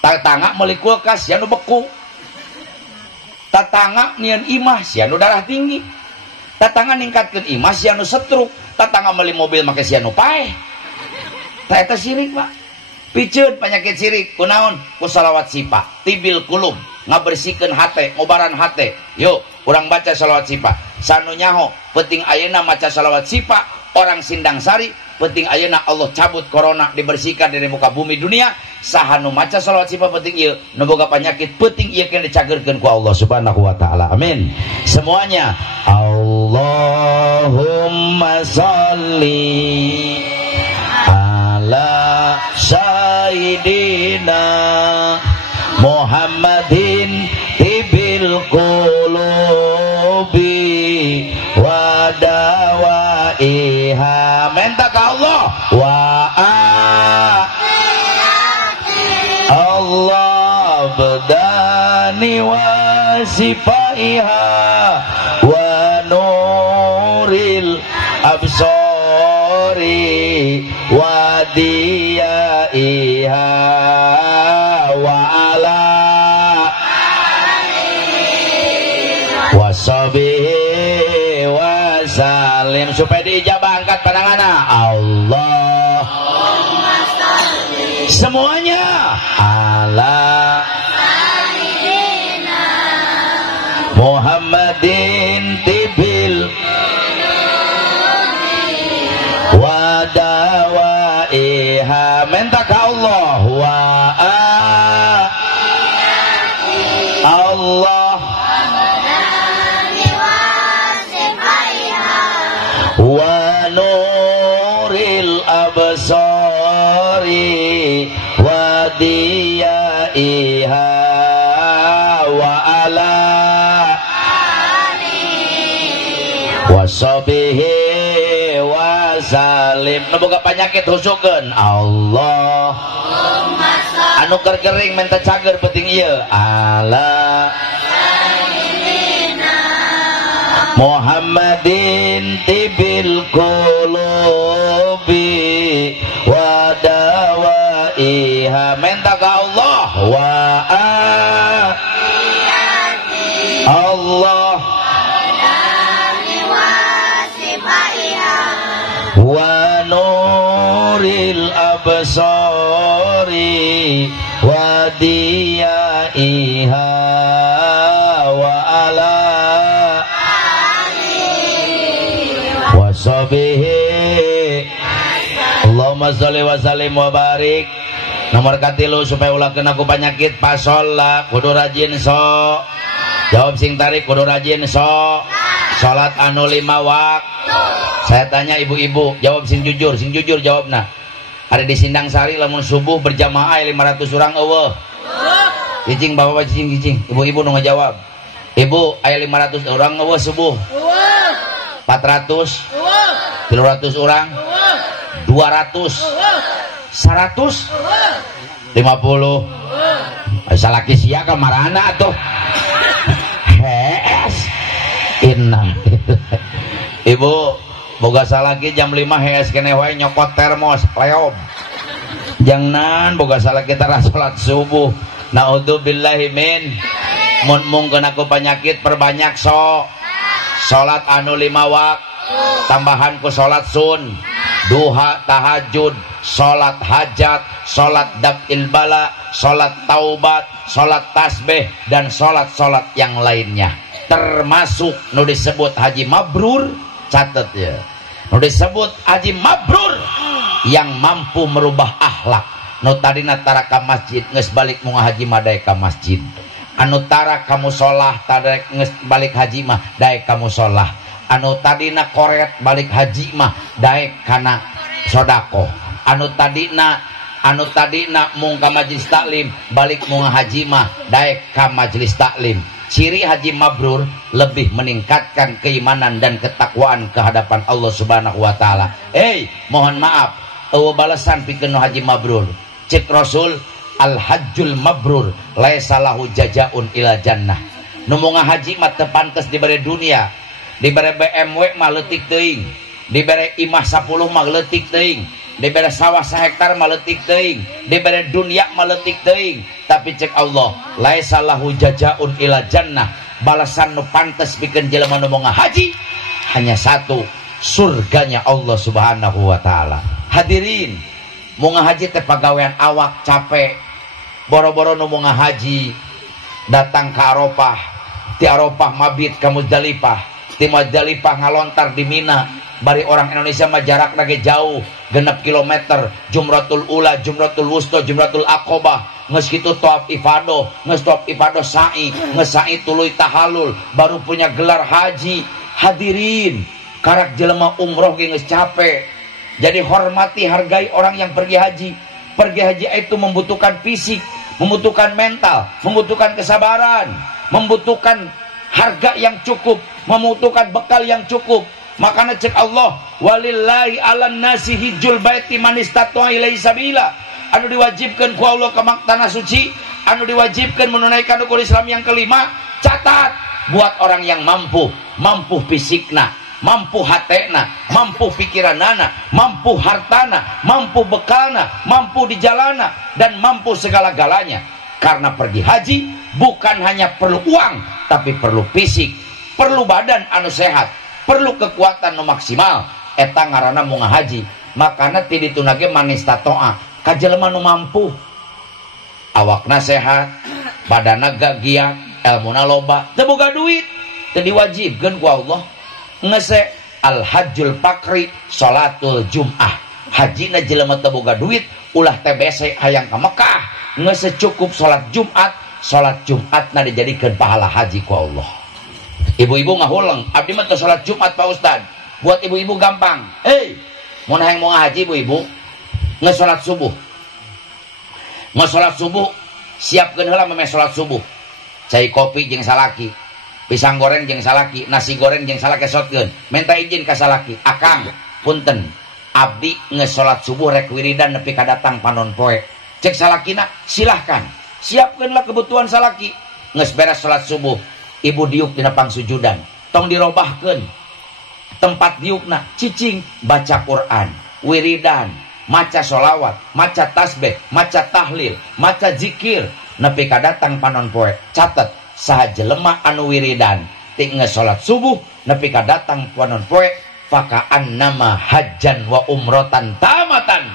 Tatangga meuli kulkas sia nu beku. Tatangga nyieun imah sia nu darah tinggi. Tatangga ningkatkeun imah sia nu stroke. Tatangga meuli mobil make sia nu paeh. Tah eta sirik, Pak. Piceun penyakit sirik kunaon? Ku shalawat sifat tibil kulum, ngabersihkeun hate, ngobaran hate. Yuk urang baca shalawat sifat. Sanu nyaho penting ayeuna maca shalawat sifat orang Sindang Sari, penting ayeuna Allah cabut corona, dibersihkan dari muka bumi dunia. Sahanu maca shalawat sifat penting ieu nu boga penyakit penting ieu kena dicagerkeun ku Allah Subhanahu wa taala. Amin. Semuanya Allahumma sholli ala sayyidina Muhammadin tibil qulubi wa dawaiha. Minta ke Allah wa Allah badani wa sifaiha wa nuril absari wa diyaiha wa ala washabihi wa salim. Supaya diijabah angkat pandanganna Allah. Semuanya ala Muhammadin tibil wa dawaiha. Minta ke Allah wa Allah wa nuril absari wa diyaiha wa ala washabihi wa salim. Nu boga penyakit husukeun Allah. Anu kergering minta cager penting ieu ala Muhammadin tibil qulubi wa dawaiha. Minta ke Allah wa Allah wa nuril absari wa diyaiha wa ala washabihi. Allahumma sholli wa sallim wa barik. Nomor katilu supaya ulah kena ku penyakit pasolla kudu rajin so. Jawab sing tarik kudu rajin so. Salat anu 5 waktu. Saya tanya ibu-ibu, jawab sing jujur jawabna. Ada di Sindang Sari lamun subuh berjamaah 500 orang eueuh. Cicing bapak cicing. Ibu-ibu nu ngajawab. Ibu aya 500 orang eueuh subuh. 400 300 orang 200 100 50 salaki sia ka marana atuh hees inna. Ibu boga salaki jam 5 hees keneh wae nyokot termos leom jangan boga salaki tara salat subuh. Naudzubillahi min mung kena ku penyakit perbanyak so salat anu 5 waktu tambahan ku salat sun, duha, tahajud, salat hajat, salat dab'il bala, salat taubat, salat tasbih, dan salat-salat yang lainnya, termasuk nu disebut haji mabrur. Catat ya, nu disebut haji mabrur yang mampu merubah akhlak. Nu tadina tara ka masjid geus balik mun haji mah daek ka masjid, anu tara kamu sholah tadak geus balik haji mah daek kamu sholah, anu tadina koret balik haji mah daek kana sodako, anu tadina mung ka majelis taklim balik mung haji mah daek ka majelis taklim. Ciri haji mabrur lebih meningkatkan keimanan dan ketakwaan kehadapan Allah Subhanahu wa taala. Mohon maaf, eueuh balasan pikeun haji mabrur. Cek Rasul, al hajjul mabrur laisa lahu jajaun ila jannah. Nu moga haji mah teu pantes dibere dunia, dibere BMW mah leutik teuing, dibere imah 10 mah leutik teuing, dibere sawah 1 hektar mah leutik teuing, dibere dunia mah leutik teuing. Tapi cek Allah, laisa lahu jajaun ila jannah, balasan nu pantes pikeun jelema nu moga haji hanya satu, surganya Allah Subhanahu wa taala. Hadirin, moga haji teh pagawean awak capek. Boro-boro nu moga haji datang ke Arafah, ti Arafah mabit ka Muzdalifah, ti Muzdalifah ngalontar di Mina. Bari orang Indonesia mah jarak lagi jauh 6 kilometer. Jumratul Ula, Jumratul Wusta, Jumratul Aqobah, geus kitu tawaf ifadah, geus tawaf ifadah sa'i, geus sa'i tuluy tahallul, baru punya gelar haji. Hadirin, karak jelema umroh ge geus capek. Jadi hormati, hargai orang yang pergi haji. Pergi haji itu membutuhkan fisik, membutuhkan mental, membutuhkan kesabaran, membutuhkan harga yang cukup, membutuhkan bekal yang cukup. Makanya cek Allah, walillahi 'alan nasi hijjul baiti man istata'a ilaihi sabila. Anu diwajibkan ku Allah ka tanah suci, anu diwajibkan menunaikan rukun Islam yang kelima. Catat, buat orang yang mampu fisikna, mampu hatena, mampu pikiranana, mampu hartana, mampu bekalna, mampu di jalana, dan mampu segala-galanya. Karena pergi haji bukan hanya perlu uang, tapi perlu fisik, perlu badan anu sehat, perlu kekuatan nu maksimal. Eta ngaranna moga haji. Makana ti ditunage manistatoa, ka jelema nu mampu, awakna sehat, badanna gagiat, elmuna loba, teu boga duit, teu diwajibkeun ku Allah. Ngese al hajjul fakri salatul jum'ah, hajina jelema teu boga duit ulah TBC hayang ka Mekah, ngese cukup salat Jumat. Salat Jumatna dijadikeun pahala haji ku Allah. Ibu-ibu ngahuleng, abdi mah teu salat Jumat Pak Ustad. Buat ibu-ibu gampang. Mun hayang mau ngahaji ibu-ibu, nge salat subuh. Nge salat subuh, siapkeun heula meme salat subuh. Cai kopi jeung salaki, pisang goreng jeung salaki, nasi goreng jeung salaki sotkeun. Minta izin ka salaki, "Akang, punten, abdi nge salat subuh rek wiridan nepi ka datang panon poe." Cek salakina, "Silahkan. Siapkeunlah kebutuhan salaki." Geus beres salat subuh, ibu diuk dina pangsujudan, tong dirobahkeun tempat diukna, cicing baca Quran, wiridan, maca sholawat, maca tasbih, maca tahlil, maca zikir nepi ka datang panon poe. Catet, saha jelema anu wiridan ti salat subuh nepi ka datang panon poe, fakaan nama hajjan wa umrotan tamatan,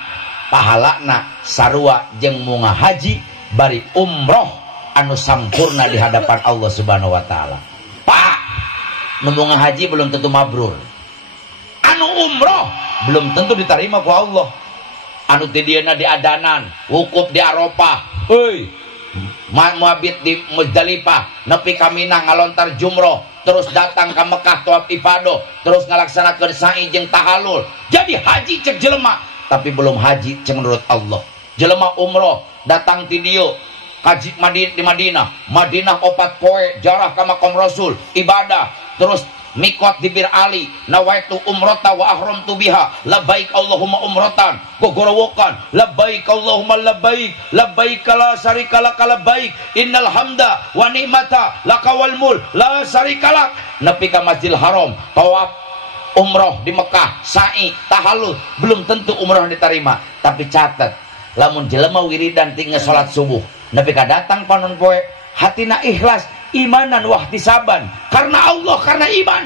pahalana sarua jeung munga haji bari umroh anu sampurna di hadapan Allah Subhanahu wa taala. Pak, nu munga haji belum tentu mabrur. Anu umroh belum tentu diterima ku Allah. Anu ti dieuna di adanan, wukuf di Arafah, mabit di Muzdalifah, nepi ka Mina ngalontar jumroh, terus datang ke Mekah tawaf ifadah, terus ngalaksanakeun sa'i jeung tahallul. Jadi haji cek jelema, tapi belum haji cek menurut Allah. Jelema umroh datang ti dieu kaji di Madinah 4 poe jarah ka makam Rasul ibadah, terus mikot di Bir Ali, nawaitu umrata wa ahramtu biha, labbaik Allahumma umratan, gogorowokan, labbaik Allahumma labbaik, labbaik la syarika lak labbaik, innal hamda wa ni'mata lakawal mul la syarika lak. Nepi ka Masjidil Haram, tawaf umroh di Mekah, sa'i, tahallul, belum tentu umroh diterima. Tapi catat, lamun jelema wiridan tinggal salat subuh, nepi ka datang panon poe, hatina ikhlas, imanan wahtisaban, karena Allah, karena iman.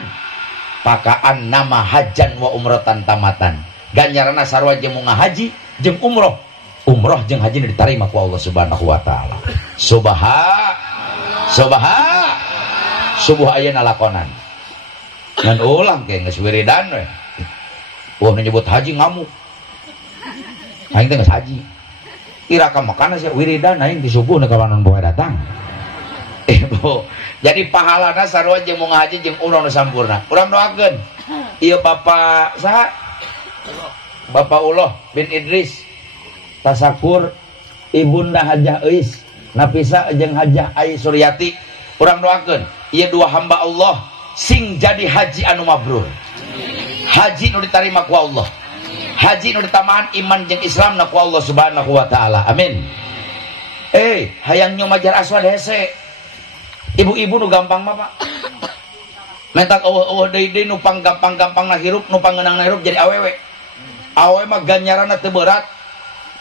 pakaan nama hajan wa umrotan tamatan. Ganjaranna sarua jeung munga haji jeung umroh. Umroh jeung haji diterima ku Allah Subhanahu wa taala. Subuh ayeuna lakonan. Ngan ulang ke geus wiridan we. Wah nyebut haji ngamuk. Aing teh geus haji. Ira ka makana sia wiridan aing di subuh na kawanan boe datang. Bu. Jadi pahalana sarua jeung munga haji jeung umroh nu sampurna. Urang doakeun. Ieu Bapak saha? Bapak Uloh bin Idris. Tasakur Ibunda Hajah Eis, Nafisa jeung Hajah Ai Suryati. Urang doakeun ieu dua hamba Allah sing jadi haji anu mabrur. Haji nu ditarima ku Allah. Haji nu ditamaan iman jeung Islamna ku Allah Subhanahu wa taala. Amin. Hayang nyu Majar Aswad hese. Ibu-ibu nu gampang mah Pak. Mentak eueuh deui nu gampang-gampangna hirup, nu pangeunangna hirup jadi awewe. Awewe mah ganjaranna teu berat.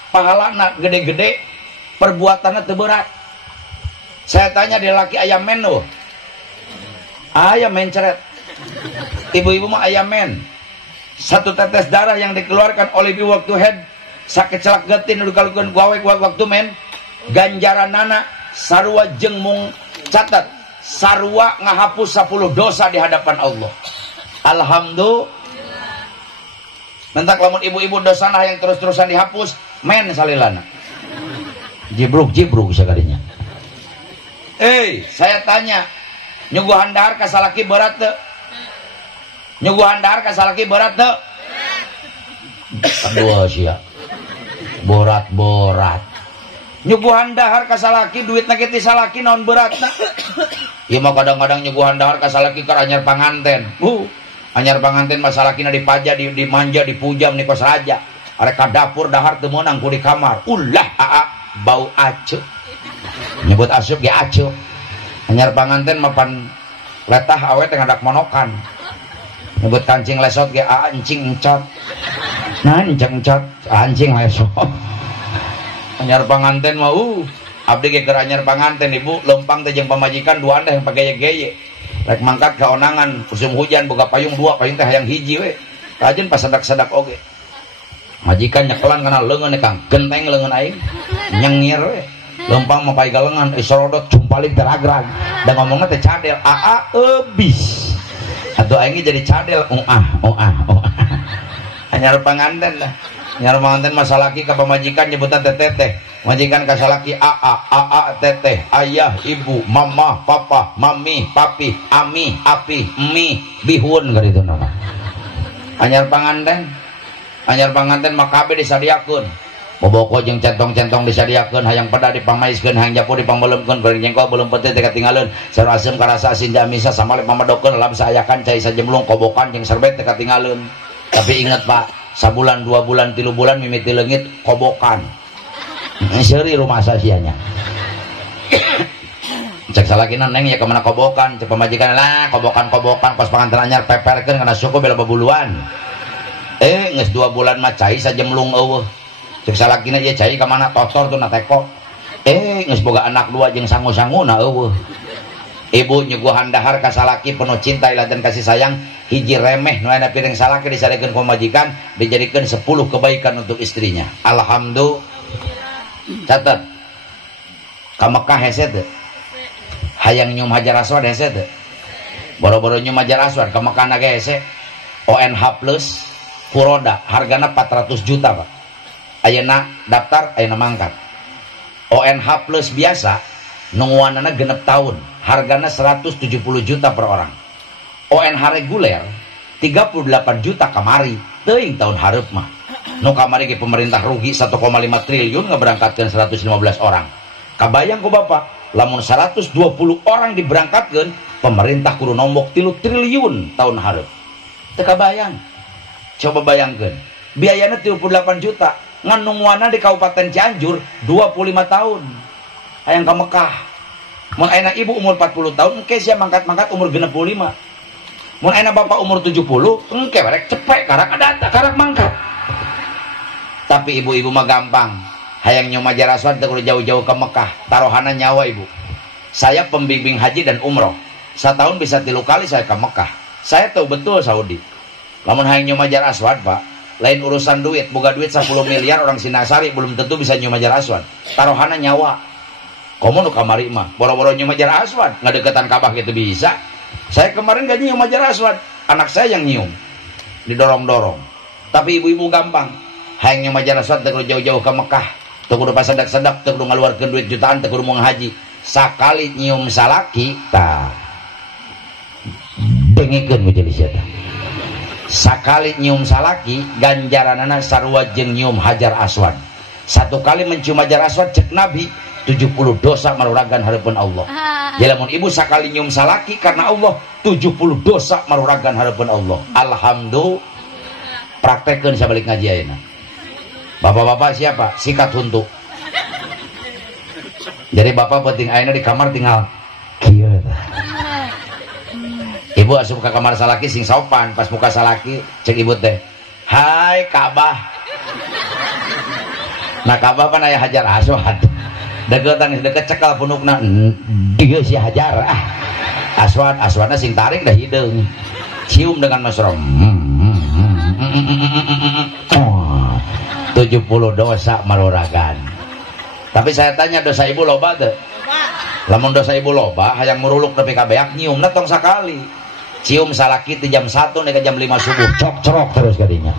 Pahalana gede-gede, perbuatannya teu berat. Saya tanya di laki ayam men loh. Ayam men ceret. Ibu-ibu mah ayam men. Satu tetes darah yang dikeluarkan oleh ibu waktu head sakit celak getin udah kalukeun gawe waktu men ganjaranana sarua jeung mung catat sarua ngahapus 10 dosa di hadapan Allah. Alhamdulillah. Mentak lamun ibu-ibu dosana yang terus-terusan dihapus men salilana jibruk sakadinya. Saya tanya nyuguhan dahar ka salaki berat teu? Nyuguhan dahar ka salaki berat teu? Aduh sia borat nyuguhan dahar ka salaki duitna ge ti salaki naon beratna. Ieu mah kadang-kadang nyuguhan dahar ka salaki keur anyar panganten. Anyar panganten mah salakina dipaja, dimanja, dipujam, nikos raja. Arek ka dapur dahar teu meunang ku di kamar. Ulah bau acuh. Nyebut asup ge acuh. Anyar panganten mah pan letah awet teh ngadak monokan. Nyebut kancing lesot ge encing encot. Nah encing encot, anjing lesot. Anyar panganten mah abdi ge keur anyar panganten ibu lempang teh jeung pamajikan duaan teh pageye-geye. Rek mangkat kaonangan musim hujan boga payung 2 payung teh hayang hiji we. Kajen pas sadak-sadak oge. Majikan nyekelan kana leungeun Kang, genteng leungeun aing. Nyengir we. Lempang mah paegal leungeun sorodot cumpalik teragrag. Da ngomongna teh cadel, eubis. Atuh aing jadi cadel, Anyar panganten lah. Anyar panganten masalaki ka pamajikan nyebutan teteh. Majikan ka salaki teteh, ayah, ibu, mama, papa, mami, papi, ami, api, mi, bihun gitu nama. Anyar panganten mah kabeh disadiakeun. Boboko jeung centong-centong disadiakeun, hayang pada dipamaiskeun, hayang japo dipambeuleukeun, goreng jengkol belum peuting teh katinggaleun. Sarua asem karasa asin jamisa samale pamadokeun lam saayakan cai sajemlung kobokan jeung serbet teh katinggaleun. Tapi ingat Pak, sabulan 2 bulan 3 bulan mimiti leungit kobokan. Seuri rumah sasianya. Cek salakina neng ya kemana kobokan, cek pemajikan lah kobokan kos panganten anyar peperkeun kana suku bela babuluan. Geus 2 bulan mah cai sajemlung eueuh. Cek salakina ieu cai ka mana totor tuh na teko. Geus boga anak 2 jeung sangu-sanguna eueuh. Ibu nyuguhan dahar ka salaki penuh cinta dan kasih sayang, hiji remeh nu aya piring salaki disarekeun ku majikan dijadikeun 10 kebaikan untuk istrinya. Alhamdulillah. Catat ka Mekah hese teh hayang nyum Hajar Aswad hese teh boro-boro nyum Hajar Aswad ka Mekah na ge hese ONH plus Furoda hargana 400 juta Pak. Ayeuna daftar ayeuna mangkat. ONH plus biasa nungguanana genep tahun hargana 170 juta per orang. ONH reguler 38 juta kamari teuing tahun hareup mah. Nu kamari ge pemerintah rugi 1,5 triliun ngeberangkatkeun 115 orang. Kabayang ku Bapak, lamun 120 orang diberangkatkeun, pemerintah kudu nombok 3 triliun tahun hareup. Teu kabayang. Coba bayangkeun. Biayana 38 juta, ngan nungguana di Kabupaten Cianjur 25 tahun. Hayang ka Mekah. Mun ayeuna ibu umur 40 tahun, engke sia mangkat-mangkat umur 65. Mun ayeuna bapak umur 70, engke rek cepek karak adata karak mangkat. Tapi ibu-ibu mah gampang. Hayang nyoba Hajar Aswad teu jauh-jauh ke Mekah, taruhana nyawa ibu. Saya pembimbing haji dan umroh. Setahun bisa 3 kali saya ke Mekah. Saya tahu betul Saudi. Lamun hayang nyium Hajar Aswad, Pak, lain urusan duit. Boga duit 10 miliar orang Sinasari belum tentu bisa nyium Hajar Aswad. Taruhana nyawa. Komo nu kamari mah, boro-boro nyium Hajar Aswad, ngadeketan Ka'bah gitu bisa. Saya kemarin gak nyium Hajar Aswad, anak saya yang nyium, didorong-dorong. Tapi ibu-ibu gampang, hayang nyium Hajar Aswad teu jauh-jauh ke Mekah, teu kudu pasedak-sedak, teu kudu ngaluarkeun duit jutaan, teu kudu mau haji. Sakali nyium salaki, tah dengikeun majelis eta. Sakali nyium salaki, ganjaranana sarua jeung nyium Hajar Aswad. Satu kali mencium Hajar Aswad cek Nabi 70 dosa maruragan hareupeun Allah. Jadi lamun ibu sakali nyium salaki karena Allah 70 dosa maruragan hareupeun Allah. Alhamdulillah. Praktekkeun sabalik ngaji ayeuna. Bapak-bapak siapa? Sikat huntu. Jadi bapak penting ayeuna di kamar tinggal kieu tah. Ibu asup ke kamar salaki sing sopan, pas buka salaki cek ibu teh, "Hai Ka'bah." Nah Ka'bah pan aya Hajar Aswad. Deketan deket cekal punukna dia si Hajar Aswadna sing tarik dah hideung cium dengan mesra 70 dosa maruragan. Tapi saya tanya dosa ibu loba teu? Lamun dosa ibu loba hayang muruluk nepi ka beak nyiumna tong sakali. Cium salaki ti jam 1 nih ke jam 5 subuh cok-corok terus kadinya.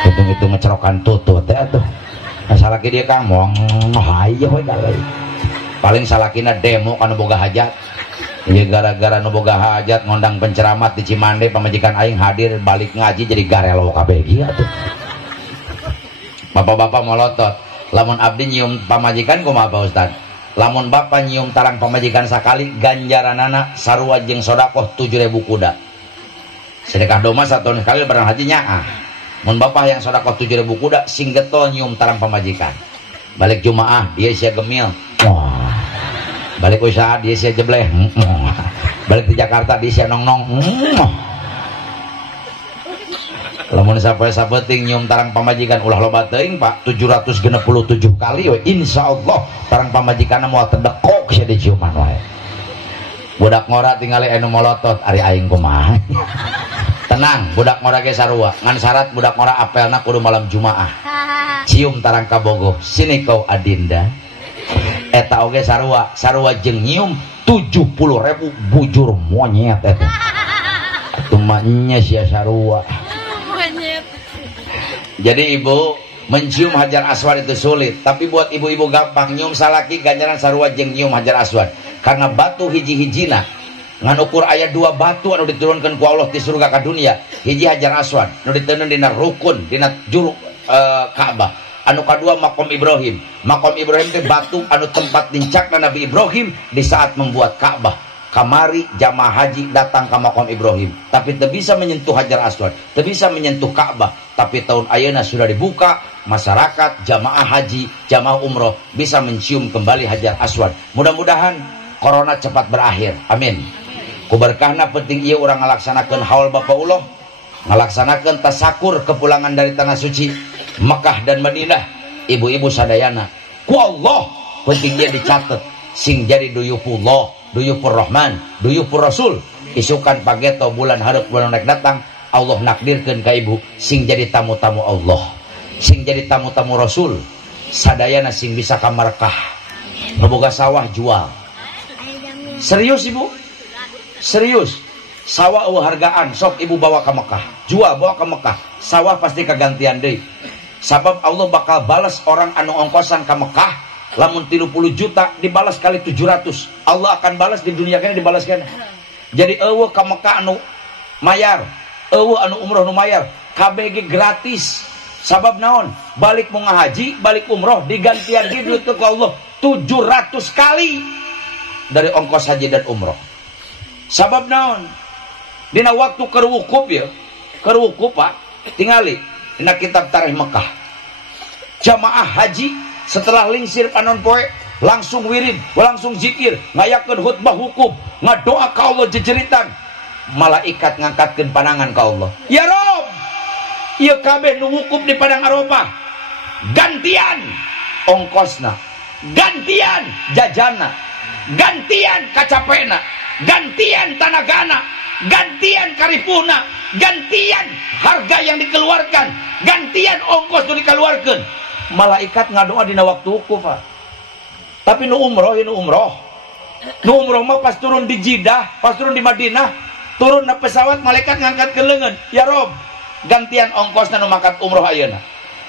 Hitung-hitung ngecerokan tutut teh atuh. Nah, salaki dia Kang moong hayo we galeuy. Paling salakina demo kana boga hajat. Ieu gara-gara nu boga hajat ngondang penceramat di Cimande pamajikan aing hadir balik ngaji jadi garelo kabeh ieu atuh. Bapak-bapak molotot, lamun abdi nyium pamajikan kumaha Pak Ustad? Lamun bapak nyium tarang pamajikan sakali ganjaranana sarua jeung sedekah 7.000 kuda. Sedekah doma satun sekali barang haji nyaah. Mun bapak yang sedekah 7.000 kuda sing getol nyium tarang pamajikan. Balik Jumaah dia sia gemil. Balik usaha dia sia jebleh. Balik di Jakarta dia sia nong-nong. Lamun sapoe-sapoting nyium tarang pamajikan ulah loba teuing Pak 767 kali we insyaallah tarang pamajikanna moal terdekok sia di ciuman wae. Budak ngora tingali anu molotot ari aing kumaha. Tenang, budak ngora ge sarua. Ngan syarat budak ngora apelna kudu malam Jumaah. Cium tarang kabogoh. Sini kau Adinda. Eta oge sarua, sarua jeung nyium 70.000 bujur monyet eta. Atuh mah nya sia sarua. Jadi ibu mencium Hajar Aswad itu sulit, tapi buat ibu-ibu gampang nyium salaki ganjaran sarua jeung nyium Hajar Aswad. Karena batu hiji-hijina ngan ukur aya 2 batu anu diturunkan ku Allah di surga ka dunia. Hiji Hajar Aswad anu diteuneun dina rukun dina juru Ka'bah. Anu kadua makom Ibrahim. Makom Ibrahim teh batu anu tempat dincakna Nabi Ibrahim di saat membuat Ka'bah. Kamari jamaah haji datang ke makom Ibrahim, tapi tidak bisa menyentuh Hajar Aswad, tidak bisa menyentuh Ka'bah. Tapi tahun ayeuna sudah dibuka, masyarakat jamaah haji, jamaah umroh bisa mencium kembali Hajar Aswad. Mudah-mudahan corona cepat berakhir. Amin. Kuberkahna penting ieu urang ngalaksanakeun haul bapaullah, ngalaksanakeun tasakur kepulangan dari tanah suci Mekah dan Madinah. Ibu-ibu sadayana, ku Allah penting dia dicatat sing jadi duyufullah, duyufur Rahman, duyufur Rasul. Isukan pageto bulan hareup bulan naik datang, Allah nakdirkeun ka ibu sing jadi tamu-tamu Allah, sing jadi tamu-tamu Rasul. Sadayana sing bisa ka Markah, ngeboga sawah jual. Serius ibu? Serius. Sawah hargaan sok ibu bawa ke Mekah, jual bawa ke Mekah. Sawah pasti kegantian deui. Sabab Allah bakal balas orang anu ongkosan ke Mekah. Lamun 30 juta dibalas kali 700, Allah akan balas di dunia kene dibalas kene. Jadi eueuh ka Mekah anu mayar, eueuh anu umroh nu mayar, KBG gratis. Sabab naon? Balik mau ngahaji, balik umroh digantian di duit ku Allah 700 kali dari ongkos haji dan umroh. Sabab naon? Dina waktu keur wukuf ya, keur wukuf Pak, tingali dina kitab tarikh Mekah. Jamaah haji setelah lingsir panon poe langsung wirid, langsung zikir, ngayakeun khutbah wukuf, ngadoa ka Allah jejeritan. Malaikat ngangkatkeun pandangan ka Allah. Ya Rob, ieu kabeh nu wukuf di padang Arafah, gantian ongkosna, gantian jajana, gantian kacapena, gantian tanagana, gantian karipuna, gantian harga yang dikeluarkan, gantian ongkos yang dikeluarkan. Malaikat ngadoa dina waktu hukum, Pak. Tapi nu umroh ya nu umroh. Nu umroh mah pas turun di Jeddah, pas turun di Madinah, turun na pesawat malaikat ngangkat ke leungeun. Ya Rob, gantian ongkosna nu makat umroh ayeuna.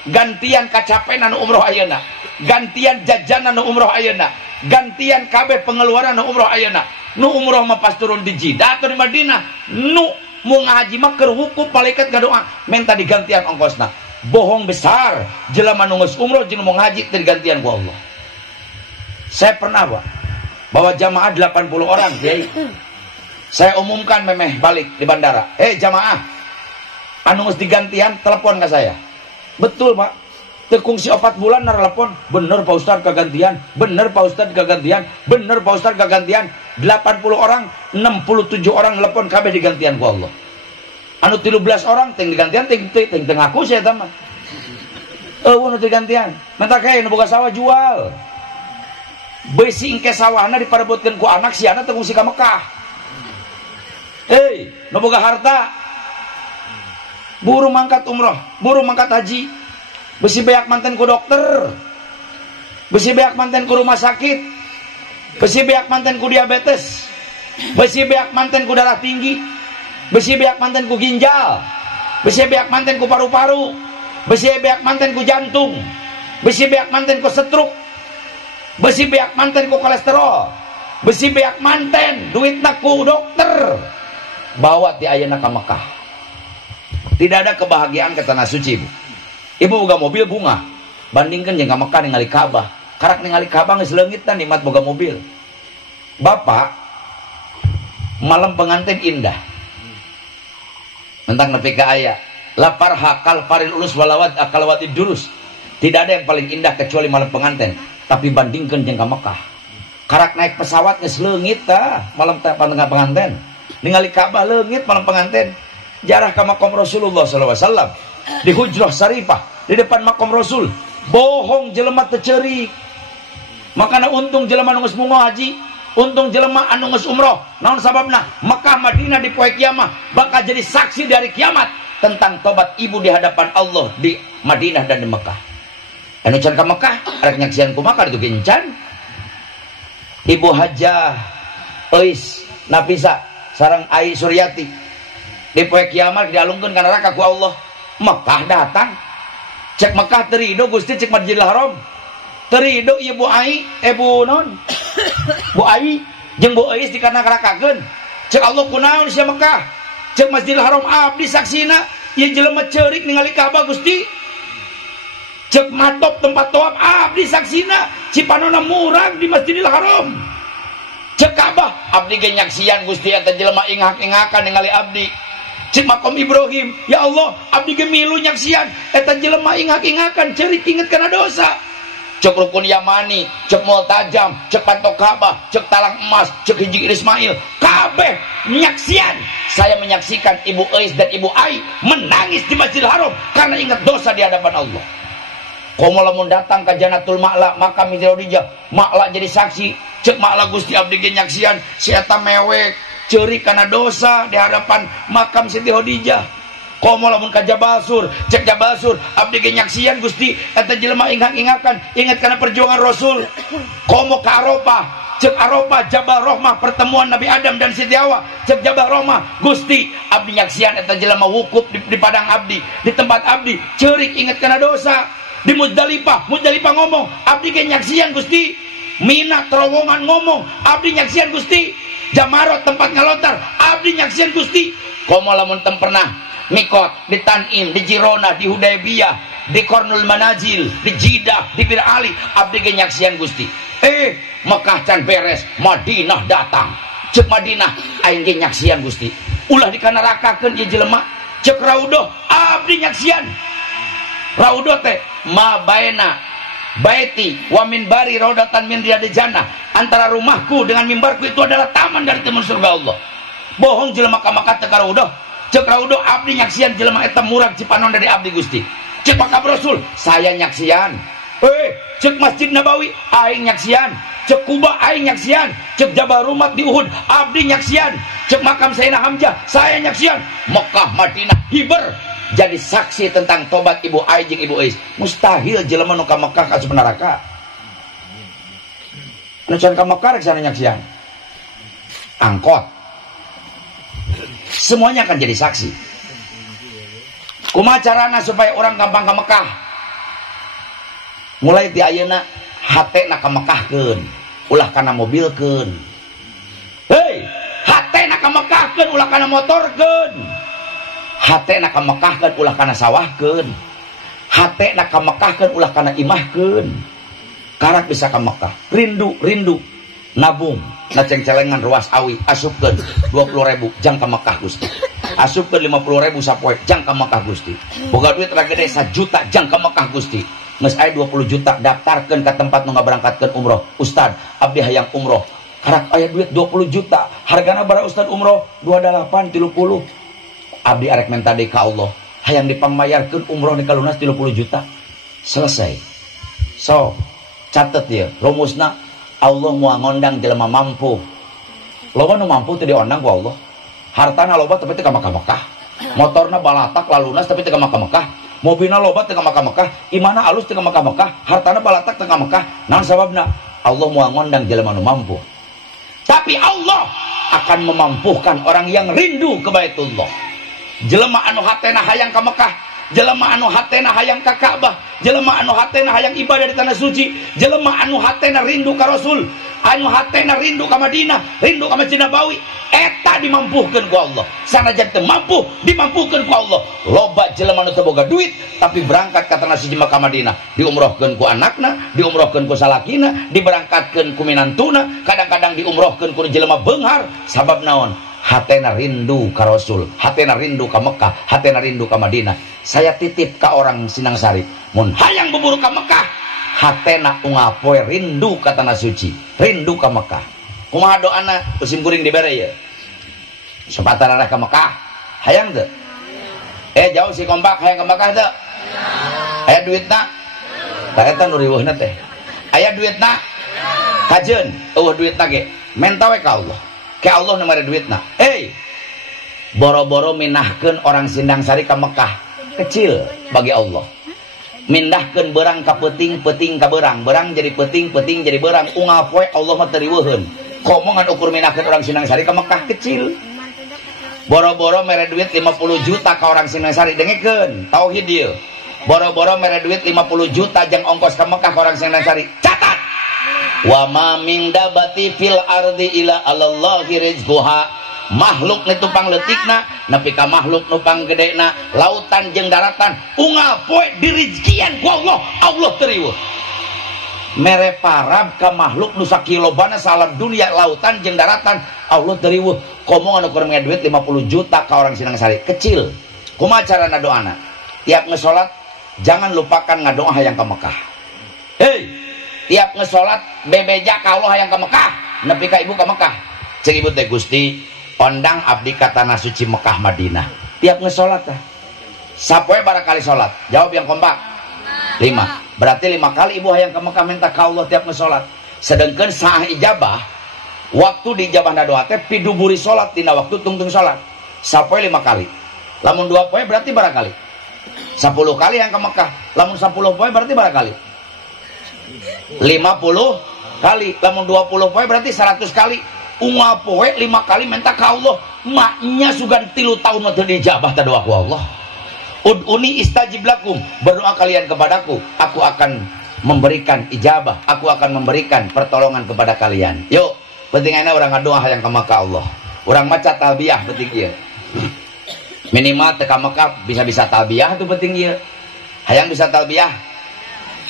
Gantian kacapenan nu umroh ayeuna. Gantian jajanan nu umroh ayeuna. Gantian kabeh pengeluaran nu umroh ayeuna. Nu umroh mah pas turun di Jeddah atau di Madinah. Nu mau ngaji mah keur hukum malaikat ngadoa minta digantian ongkosna. Bohong besar jelema nu geus umroh jeung mau ngaji teu digantian ku Allah. Saya pernah, Pak, bawa jamaah 80 orang, Kiai. Saya umumkan memeh balik di bandara. Jamaah, anu geus digantian telepon ke saya. Betul, Pak. Tekung si 4 bulan narelepon, bener Pak Ustad kagantian, bener Pak Ustad kagantian, bener Pak Ustad kagantian. 80 orang, 67 orang telepon kabeh digantian ku Allah. Anu 13 orang ting digantian ting aku saya tama. Anu digantian. Minta kae nu boga sawah jual. Besi engke sawahna diparebutkeun ku anak si anak teu ngungsi ka Mekah. Nu boga harta buru mangkat umroh, buru mangkat haji. Besi beak manten ku dokter. Besi beak manten ku rumah sakit. Besi beak manten ku diabetes. Besi beak manten ku darah tinggi. Besi beak manten ku ginjal. Besi beak manten ku paru-paru. Besi beak manten ku jantung. Besi beak manten ku stroke. Besi beak manten ku kolesterol. Besi beak manten duitna ku dokter. Bawa ti ayeuna ka Mekah. Tidak ada kebahagiaan ke tanah suci, Bu. Ibu boga mobil bunga. Bandingkan jeung ka Mekah ningali Ka'bah. Karak ningali Ka'bah geus leungitna nikmat boga mobil. Bapak, malam pengantin indah. Mentang nepi ka aya. Lapar hakal paril ulus walawat akalawati durus. Tidak ada yang paling indah kecuali malam pengantin. Tapi bandingkan jeung ka Mekah. Karak naik pesawat geus leungit tah malam pengantin. Ningali Ka'bah leungit malam pengantin. Jarah ka makom Rasulullah sallallahu alaihi wasallam di Hujrah Syarifah di depan makom Rasul. Bohong jelema teu ceurik. Makana untung jelema anu geus mungo haji, untung jelema anu geus umroh. Naon sababna? Mekah Madinah di poe kiamat bakal jadi saksi dari kiamat tentang tobat ibu di hadapan Allah di Madinah dan di Mekah. Anu can ka Mekah arek nyaksian ku Mekah itu gencan. Ibu Hajah Eis Nafisa sareng Ai Suryati di poe kiamat dialungkeun ka neraka ku Allah. Mekah datang. Cek Mekah terido Gusti cek Masjidil Haram. Terido ieu Bu Ai, Bu non. Bu Ai jeung Bu Eis dikanak-rakakeun. Cek Allah kunaon sia Mekah? Cek Masjidil Haram abdi saksina ieu jelema ceurik ningali Ka'bah Gusti. Cek matop tempat tawaf abdi saksina cipanona murag di Masjidil Haram. Cek Ka'bah abdi ge nyaksian Gusti eta jelema ingak-ingakan ningali abdi. Cek makom Ibrahim, ya Allah abdi ge milu nyaksian eta jelema ingak-ingakan ceurik inget kana dosa. Cek rukun Yamani, cek Multajam, cek patok Ka'bah, cek talang emas, cek hiji Ismail, kabeh nyaksian. Saya menyaksikan Ibu Eis dan Ibu Ai menangis di Masjidil Haram karena ingat dosa di hadapan Allah. Komo lamun datang ke Jannatul Ma'la makam Siti Khadijah, Ma'la jadi saksi. Cek Ma'la Gusti abdi ge nyaksian si eta mewek ceurik kana dosa di hadapan makam Siti Khadijah. Komo lamun ka Jabal Sur, cek Jabal Sur abdi ge nyaksian Gusti eta jelema ingak-ingakan ingat kana perjuangan Rasul. Komo ka Arafah, cek Arafah Jabal Rahmah pertemuan Nabi Adam dan Siti Hawa, cek Jabal Rahmah Gusti abdi nyaksian eta jelema wukuf di padang abdi, di tempat abdi ceurik ingat kana dosa. Di Muzdalifah ngomong abdi ge nyaksian Gusti. Mina terowongan ngomong abdi nyaksian Gusti. Jamarot tempat ngalontar abdi nyaksian Gusti. Komo lamun tem pernah mikot di Tanim, di Jirona, di Hudaybiyah, di Kornul Manazil, di Jeddah, di Bir Ali abdi ge nyaksian Gusti. Mekah can beres, Madinah datang. Cek Madinah aing ge nyaksian Gusti. Ulah dikanarakakeun ieu jelema. Cek Raudhah abdi nyaksian. Raudhah teh ma baina baiti wa minbari raudatan min riyadil jannah. Antara rumahku dengan mimbarku itu adalah taman dari taman surga Allah. Bohong jelema ka Makkah teh ka Raudhah. Cek Raudhah abdi nyaksian jelema eta murag cipanon dari abdi Gusti. Cek makam Rasul saya nyaksian. cek Masjid Nabawi aing nyaksian, cek Kuba aing nyaksian, cek Jabal Rumat di Uhud abdi nyaksian, cek makam Sayyidina Hamzah saya nyaksian, Mekah Madinah hiber jadi saksi tentang tobat ibu aing jeung ibu Ais. Mustahil jelema nu ka Mekah ka neraka. Nu can ka Mekah rek sana nyaksian. Angkot. Semuanya akan jadi saksi. Kumaha carana supaya orang gampang ka Mekah? Mulai ti ayeuna hatena ka Mekahkeun, ulah kana mobilkeun. Hei, hatena ka Mekahkeun ulah kana motorkeun. Hatena ka Mekahkeun ulah kana sawahkeun. Hatena ka Mekahkeun ulah kana imahkeun. Karak bisa ka Mekah, rindu nabung ngaceng-celengan ruas awi asupkeun 20.000 jang ka Mekah Gusti. Asupkeun 50.000 sapoe jang ka Mekah Gusti. Boga duit ra gede 1 juta jang ka Mekah Gusti. Geus aya 20 juta daftarkeun ka tempat nu ngaberangkatkeun umroh. Ustad, abdi hayang umroh. Karak aya duit 20 juta. Hargana bara Ustad umroh 28 30. Abdi arek minta deui ka Allah. Hayang dipangmayarkeun umroh ni kalunas 30 juta. Selesai. So, catet ya, rumusna Allah mau ngondang jelema mampu. Loba nu mampu teh diondang ku Allah. Hartana loba tapi teu ka Mekah. Motorna balatak lalunas tapi teu ka Mekah. Mobilna loba teu ka Mekah. Imana alus teu ka Mekah. Hartana balatak teu ka Mekah. Naon sababna? Allah mau ngondang jelema nu mampu. Tapi Allah akan memampuhkan orang yang rindu ke Baitullah. Jelema anu hatena hayang ka Mekah, jelema anu hatena hayang ka Ka'bah, jelema anu hatena hayang ibadah di tanah suci, jelema anu hatena rindu ka Rasul, anu hatena rindu ka Madinah, rindu ka Masjid Nabawi, eta dimampuhkeun ku Allah. Sanajan teu mampu, dimampuhkeun ku Allah. Loba jelema nu teu boga duit tapi berangkat ka tanah suci Makkah Madinah, diumrohkeun ku anakna, diumrohkeun ku salakina, diberangkatkeun ku minantuna, kadang-kadang diumrohkeun ku jelema beunghar. Sabab naon? Hatena rindu ka Rasul, hatena rindu ka Mekah, hatena rindu ka Madinah. Saya titip ka orang Sinangsari, mun hayang buburu ka Mekah, hatena ungapoe rindu ka tanah suci, rindu ka Mekah. Kumaha doana musim kuring dibere ye? Sepatan arah ka Mekah, hayang teu? Jauh si kompak hayang ka Mekah teu? Aya duitna? Tah eta nu riweuhna teh. Aya duitna? Kajeun, eueuh duitna ge, menta we ka Allah. Ke Allah nu mere duitna. Boro-boro minahkeun orang Sindangsari ka Mekah, kecil bagi Allah. Mindahkeun beurang ka peuting, peuting ka beurang, beurang jadi peuting, peuting jadi beurang. Unggal poe Allah mah teu riweuheun. Komongan ukur minahkeun orang Sindangsari ka Mekah kecil. Boro-boro mere duit 50 juta ka orang Sindangsari, dengekeun tauhid ieu. Boro-boro mere duit 50 juta jeung ongkos ka Mekah ka orang Sindangsari. Catat. Wa ma min dabati fil ardi ila alallahi rizquha. Makhluk nu tupang leutikna nepi ka makhluk nu panggedena, lautan jeung daratan unggal poe dirizkian ku Allah. Allah teu riweuh. Mere parab ka makhluk nu sakilobana salam dunia, lautan jeung daratan, Allah teu riweuh. Komongan ukur menge duit 50 juta ka orang Sinangsari, kecil. Kumaha carana doana? Tiap ngesolat jangan lupakan ngadoa hayang ka Mekah. Tiap ngesolat bebeja ka Allah hayang ka Mekah, nepi ka ibu ka Mekah. Cek ibu teh, Gusti ondang abdi ka tanah suci Mekah Madinah. Tiap ngesolat tah sapoe barakali solat? Jawab yang kompak. 5. Berarti 5 kali ibu hayang ka Mekah minta ka Allah tiap ngesolat. Sedengkeun saah ijabah, waktu di ijabahna doa teh piduburi solat dina waktu tungtung solat. Sapoe 5 kali. Lamun 2 poe berarti barakali 10 kali yang ka Mekah. Lamun 10 poe berarti barakali 50 kali. Lamun 20 poe berarti 100 kali. Unggal poe 5 kali minta ka Allah. Maknya sugan 3 tahun mah teu dijabah ta doa ku Allah. Ud'uni istajib lakum, berdoa kalian kepadaku, aku akan memberikan ijabah, aku akan memberikan pertolongan kepada kalian. Yuk, pentingnya orang ngadoa hayang ka Mekah Allah. Orang maca talbiyah penting ieu. Minimal teu ka Mekah bisa-bisa talbiyah itu penting ieu. Hayang bisa talbiyah.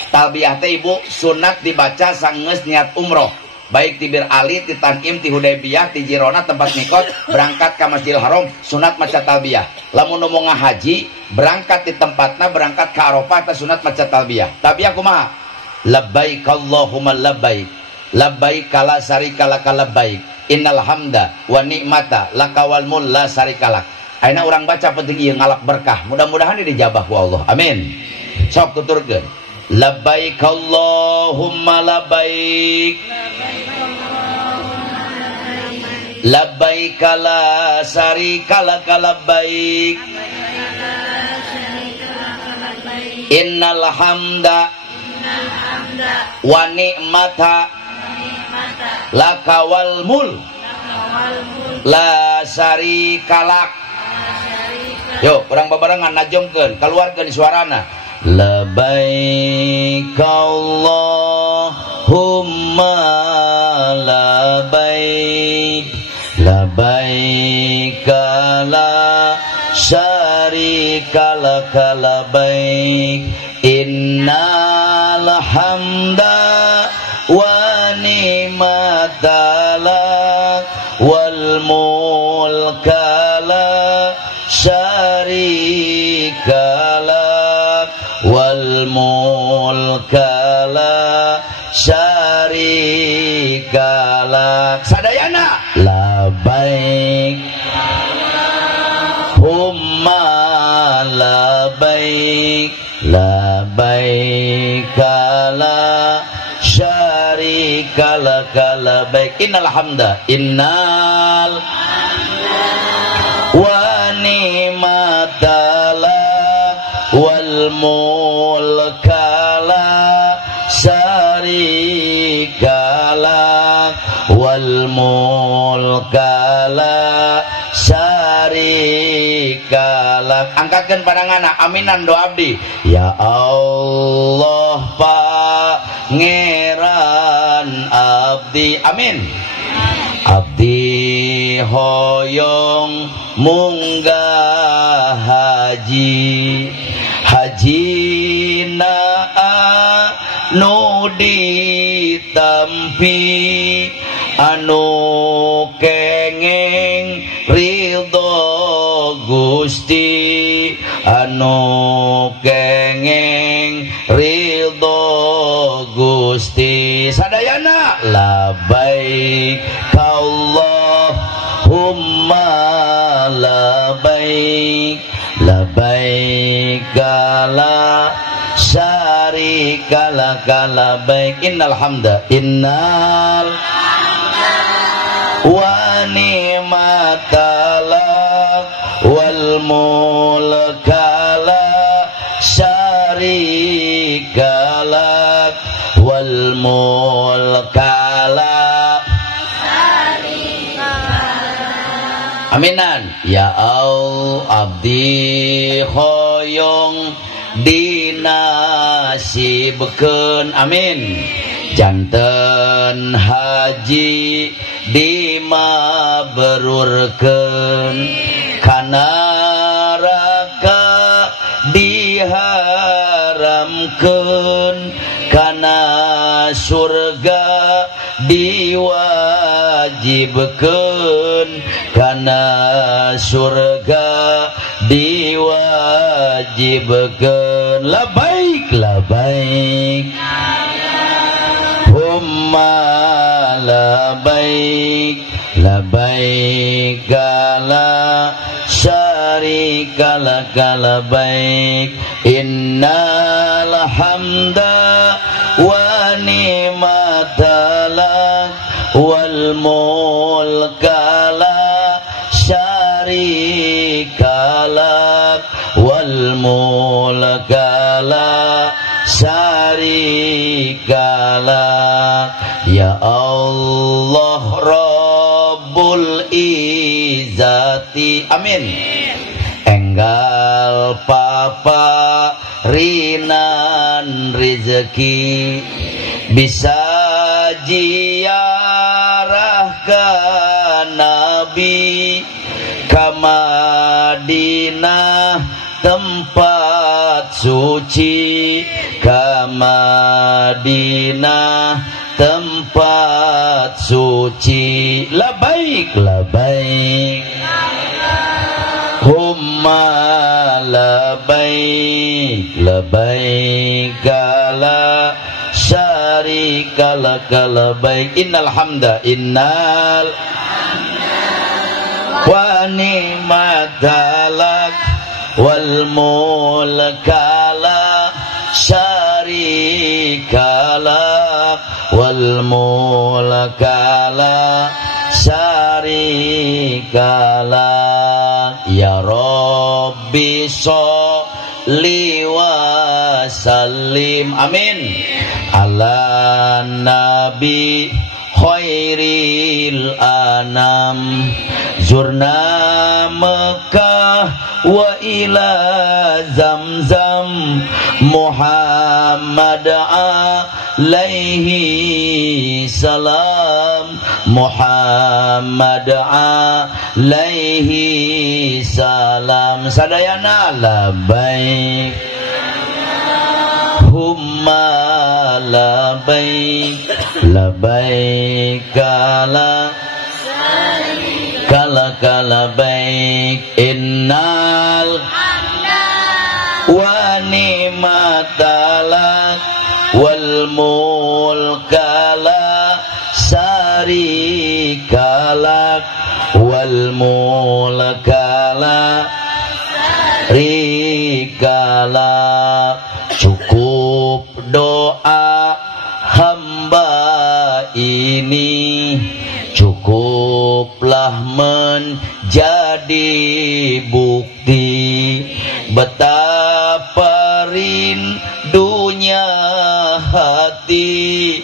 Talbiyah teh ibu sunat dibaca sanggeus niat umroh. Baik di Bir Ali, di Tanim, di Hudaybiyah, di Jirona tempat mikot, berangkat ke Masjidil Haram, sunat maca talbiyah. Lamun mau ngahaji, berangkat di tempatna, berangkat ke Arafah, ta sunat maca talbiyah. Talbiyah kumaha? Labbaik Allahumma labbaik, labbaik la syarika laka labbaik, innal hamda wa ni'mata laka wal mulk la syarika lak. Ayeuna urang baca penting ieu ngalap berkah. Mudah-mudahan dijabah ku Allah. Amin. Sok tuturkeun. labbaik Allahumma labbaik labbaik la syarika lak labbaik innal hamda wa ni'mata laka wal mulk la syarika lak. Yo, kurang babarengan najongkeun, keluarkeun suarana. Labbaik Allahumma labbaik labbaik la syarika lak labbaik innal hamda wa ni'mata lak wal mulka la syarika lak wal mulka la syarika lak. Sadayana labbaik humma labbaik labbaik la syarika lak labbaik innal hamda innal wa ni'mata lak wal mulka la syarika lak wal mulka la syarika lak. Angkatkeun pandanganna aminan doa abdi. Ya Allah pangeran abdi amin. Abdi hoyong munggah haji hajina anu ditampi anu kenging ridho Gusti anu kenging ridho Gusti. Sadayana labbaik Allahumma labbaik labbaik la syarika lak labbaik innal hamda innal wa ni'mata lak wal mulka la syarika lak wal mulka la syarika lak. Aminan. Ya Allah abdi hoyong dinasibkeun amin janten haji dimabrurkeun kana raka diharamkeun kana surga diwajibkeun kana surga diwajibkeun. Labbaik labbaik humma labbaik labbaik la syarika lak labbaik innal hamda wa ni'mata lak wal mulka la syarika lak wal mulka la syarika lak. Ya Allah Rabbul Izzati amin. Enggal papa rinan rezeki bisa ziarah ka Nabi ka Madinah tempat suci ka Madinah tempat suci. Labbaik labbaik humma labbaik labbaik la syarika lak labbaik innal hamda innal wa ni'mata lak wal mulka la syarika mulka la syarikalah. Ya Rabbi sholli wa sallim, amin, ala nabi khairil anam. Zurna Mekah wa ila Zamzam. Muhammad alaihi salam. Muhammad alaihi salam. Sadayana labbaik humma labbaik labbaik kala baik innal wa ni'matalak wal mulka la syarikalak wal mulka la syarikalak. Cukup doa hamba ini, cukuplah menjadi bukti betapa rindunya hati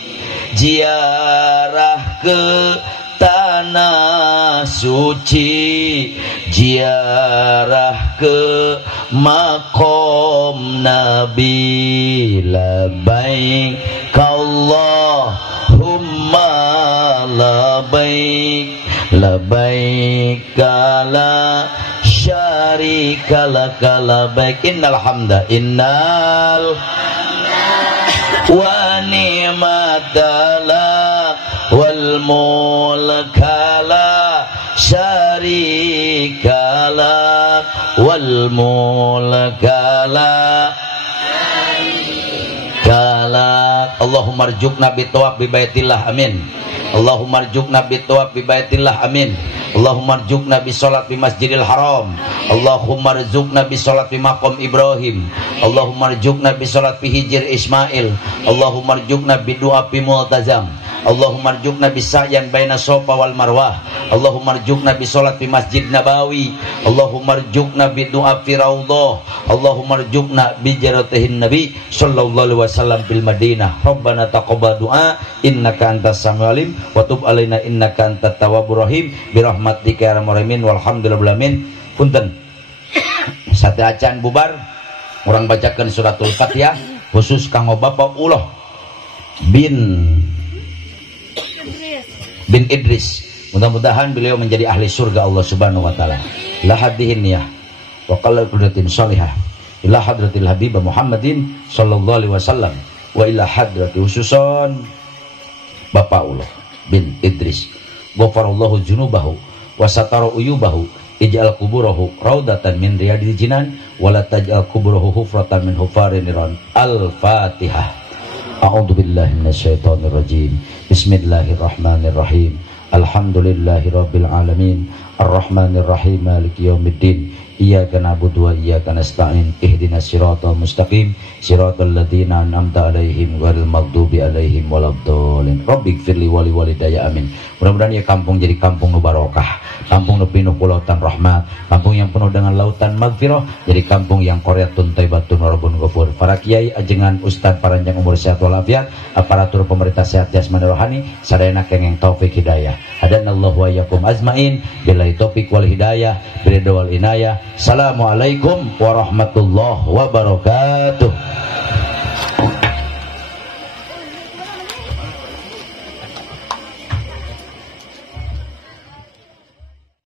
ziarah ke tanah suci, ziarah ke maqam Nabi. Labbaik Allahumma labbaik labbaik la syarika lak labbaik. Innal hamda wa ni'matalak wal mulka la syarika lak wal mulka la kalak. Allahumma arzuqna bitawaf bi baitillah, amin. Allahumma arzuqna bitawaf bi baitillah, amin. Allahumma arzuqna bi salat bi masjidil haram. Allahumma arzuqna bi salat bi maqam Ibrahim. Allahumma arzuqna bi salat bi hijr Ismail. Allahumma arzuqna bi du'a bi multazam. Allahumma arzuqna bi sa'yan baina Safa wal Marwah. Allahumma arzuqna bi salat fi Masjid Nabawi. Allahumma arzuqna bi du'a fi Raudhah. Allahumma arzuqna bi jaratihin Nabi sallallahu alaihi wasallam fil Madinah. Rabbana taqabbal du'a innaka antas samiul alim wa tub alaina innaka antat tawwabur rahim bi rahmatika ya arhamar rahimin walhamdulillahi alamin. Punten. Sate acan bubar orang bacakan suratul Fatihah khusus kanggo Bapak Uloh bin Idris. Mudah-mudahan beliau menjadi ahli surga Allah Subhanahu wa taala. La hadihin ya wa qalbulatin salihah ila hadratil habib Muhammadin sallallahu alaihi wasallam wa ila hadrati khususon Bapak Uloh bin Idris. Ghafarallahu dzunubahu wa satara uyubahu ij'al kuburahu raudatan min riyadil jinan wa la taj'al kuburahu hufratan min hufarin niran. Al-Fatihah. A'udzu billahi minasyaitonir rajim. Bismillahirrahmanirrahim. Alhamdulillahirabbil alamin. Arrahmanir rahim. Maliki yaumiddin. Iyyaka na'budu wa iyyaka nasta'in. Ihdinas siratal mustaqim. Siratal ladzina an'amta 'alaihim ghairil maghdubi 'alaihim waladdallin. Rabbighfirli wa liwalidayya, amin. Mudah-mudahan ya kampung jadi kampung nu barokah, kampung nu penuh lautan rahmat, kampung yang penuh dengan lautan magfirah, jadi kampung yang qaryatun thayyibatun warabun ghafur. Para kiai, ajengan, ustaz, paranjang umur sehat walafiat, aparatur pemerintah sehat jasmani rohani, sadayana kenging taufik hidayah. Hadanallahu wa iyyakum azmain billahi taufik wal hidayah, biridha wal inayah. Assalamualaikum warahmatullahi wabarakatuh.